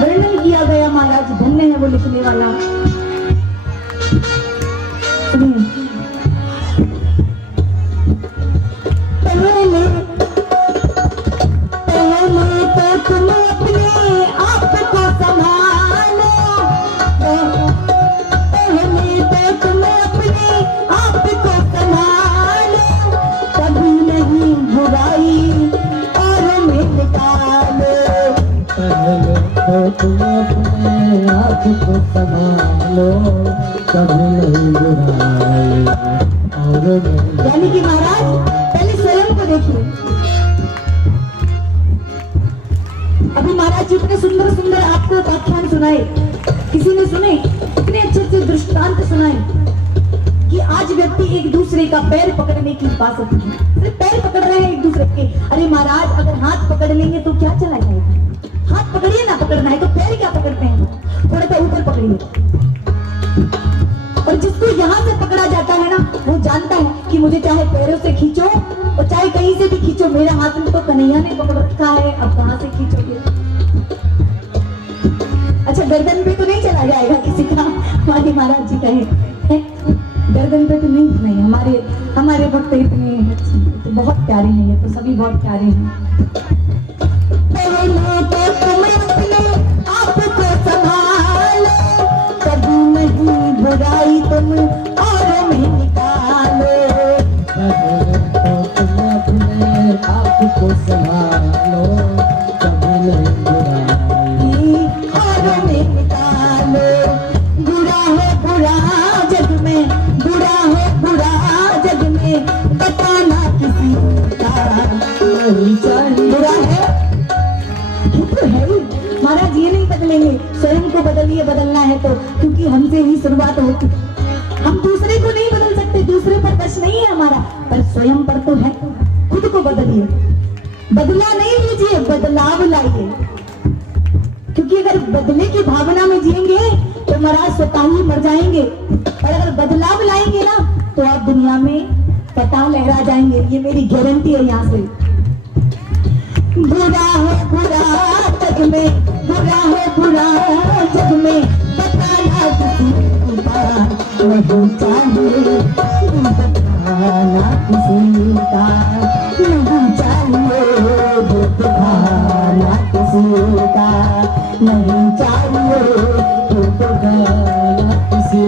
वर्णन किया गया महाराज, धन्य है वो लिखने वाला। पहले तो तुम अपने आप को संभालो, पहले तो तुम अपने आप को संभालो, कभी नहीं बुराई और में निकालो। पहले तो तुम अपने आप को संभालो, कभी नहीं बुराई और में। यानी कि महाराज पहले स्वयं को देखिए। अभी महाराज जी इतने सुंदर सुंदर आपको व्याख्यान सुनाए, किसी ने सुने, इतने अच्छे अच्छे दृष्टांत सुनाए कि आज व्यक्ति एक दूसरे का पैर पकड़ने की बात है, सिर्फ पैर पकड़ रहे हैं एक दूसरे के। अरे महाराज अगर हाथ पकड़ लेंगे तो क्या चला जाएगा? हाथ पकड़िए ना, पकड़ना है तो पैर क्या पकड़ते हैं, थोड़ा सा ऊपर पकड़िए। और जिसको यहाँ से पकड़ा जाता है ना, वो जानता है कि मुझे चाहे पैरों से खींचो और चाहे कहीं से भी खींचो, मेरे हाथ में तो कन्हैया ने पकड़ रखा है, अब कहाँ से खींचोगे? अच्छा गर्दन पे तो नहीं चला जाएगा किसी का? हमारे महाराज जी कहे गर्दन पे तो नहीं, हमारे भक्त इतने तो बहुत प्यारे हैं, ये तो सभी बहुत प्यारे हैं। बुराई तुम और में निकालो, तो तुम अपने आप को संभालो, कभी नहीं बुराई और में स्वयं को बदलिए, बदलना है तो, क्योंकि हमसे ही शुरुआत होती। हम दूसरे को नहीं बदल सकते, दूसरे पर बस नहीं है हमारा, पर स्वयं पर तो है। खुद को बदलिए, बदला नहीं लीजिए, बदलाव लाइए, क्योंकि अगर बदले की भावना में जिएंगे तो महाराज स्वतः ही मर जाएंगे, और अगर बदलाव लाएंगे ना तो आप दुनिया में पता लहरा जाएंगे। ये मेरी गारंटी है यहाँ से। बुरा है बुरा जग में, बुरा है बुरा जग में, बताना किसी का नहीं चाहिए, बताना किसी का नहीं चाहिए, बताना किसी का नहीं चाहिए, बताना किसी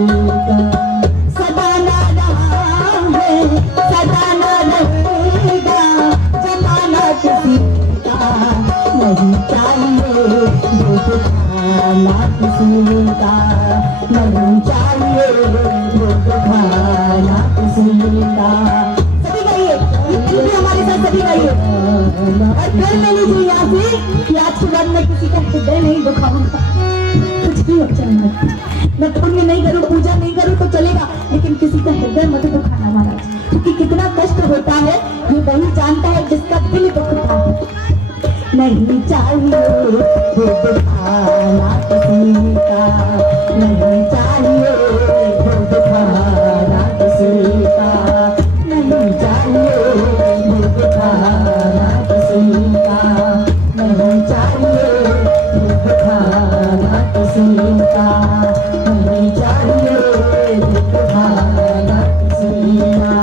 का। सदा ना रहा है, सदा ना रहेगा, जमाना किसी नहीं चाहिए, खाना किसी का नहीं चाहिए, खाना किसी का। सभी गाइए, हमारे साथ सभी गाइए, और फिर ले लीजिए यहाँ से कि आज के बाद मैं किसी का हृदय नहीं दुखाऊंगा। कुछ भी हो जाए, मैं पुण्य नहीं करूँ, पूजा नहीं करूँ तो चलेगा, लेकिन किसी का हृदय मत दुखाना महाराज, क्योंकि कितना कष्ट होता है ये वही जानता है जिसका दिल दुखता है। नहीं चाहिए खाना किसी का, नहीं चाहिए खाना किसी का, नहीं चाहिए खाना किसी का, नहीं चाहिए खाना किसी का, नहीं चाहिए खाना किसी का,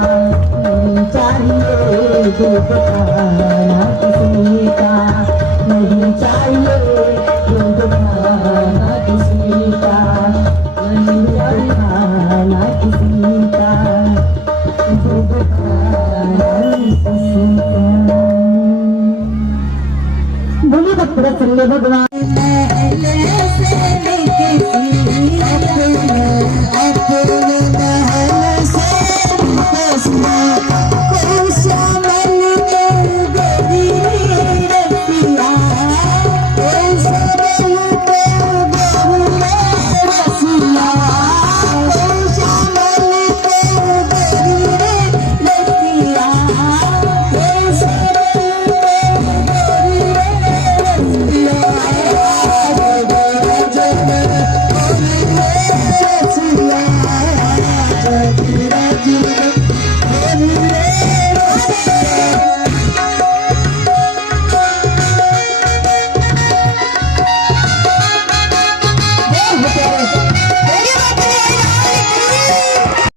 नहीं चाहिए खाना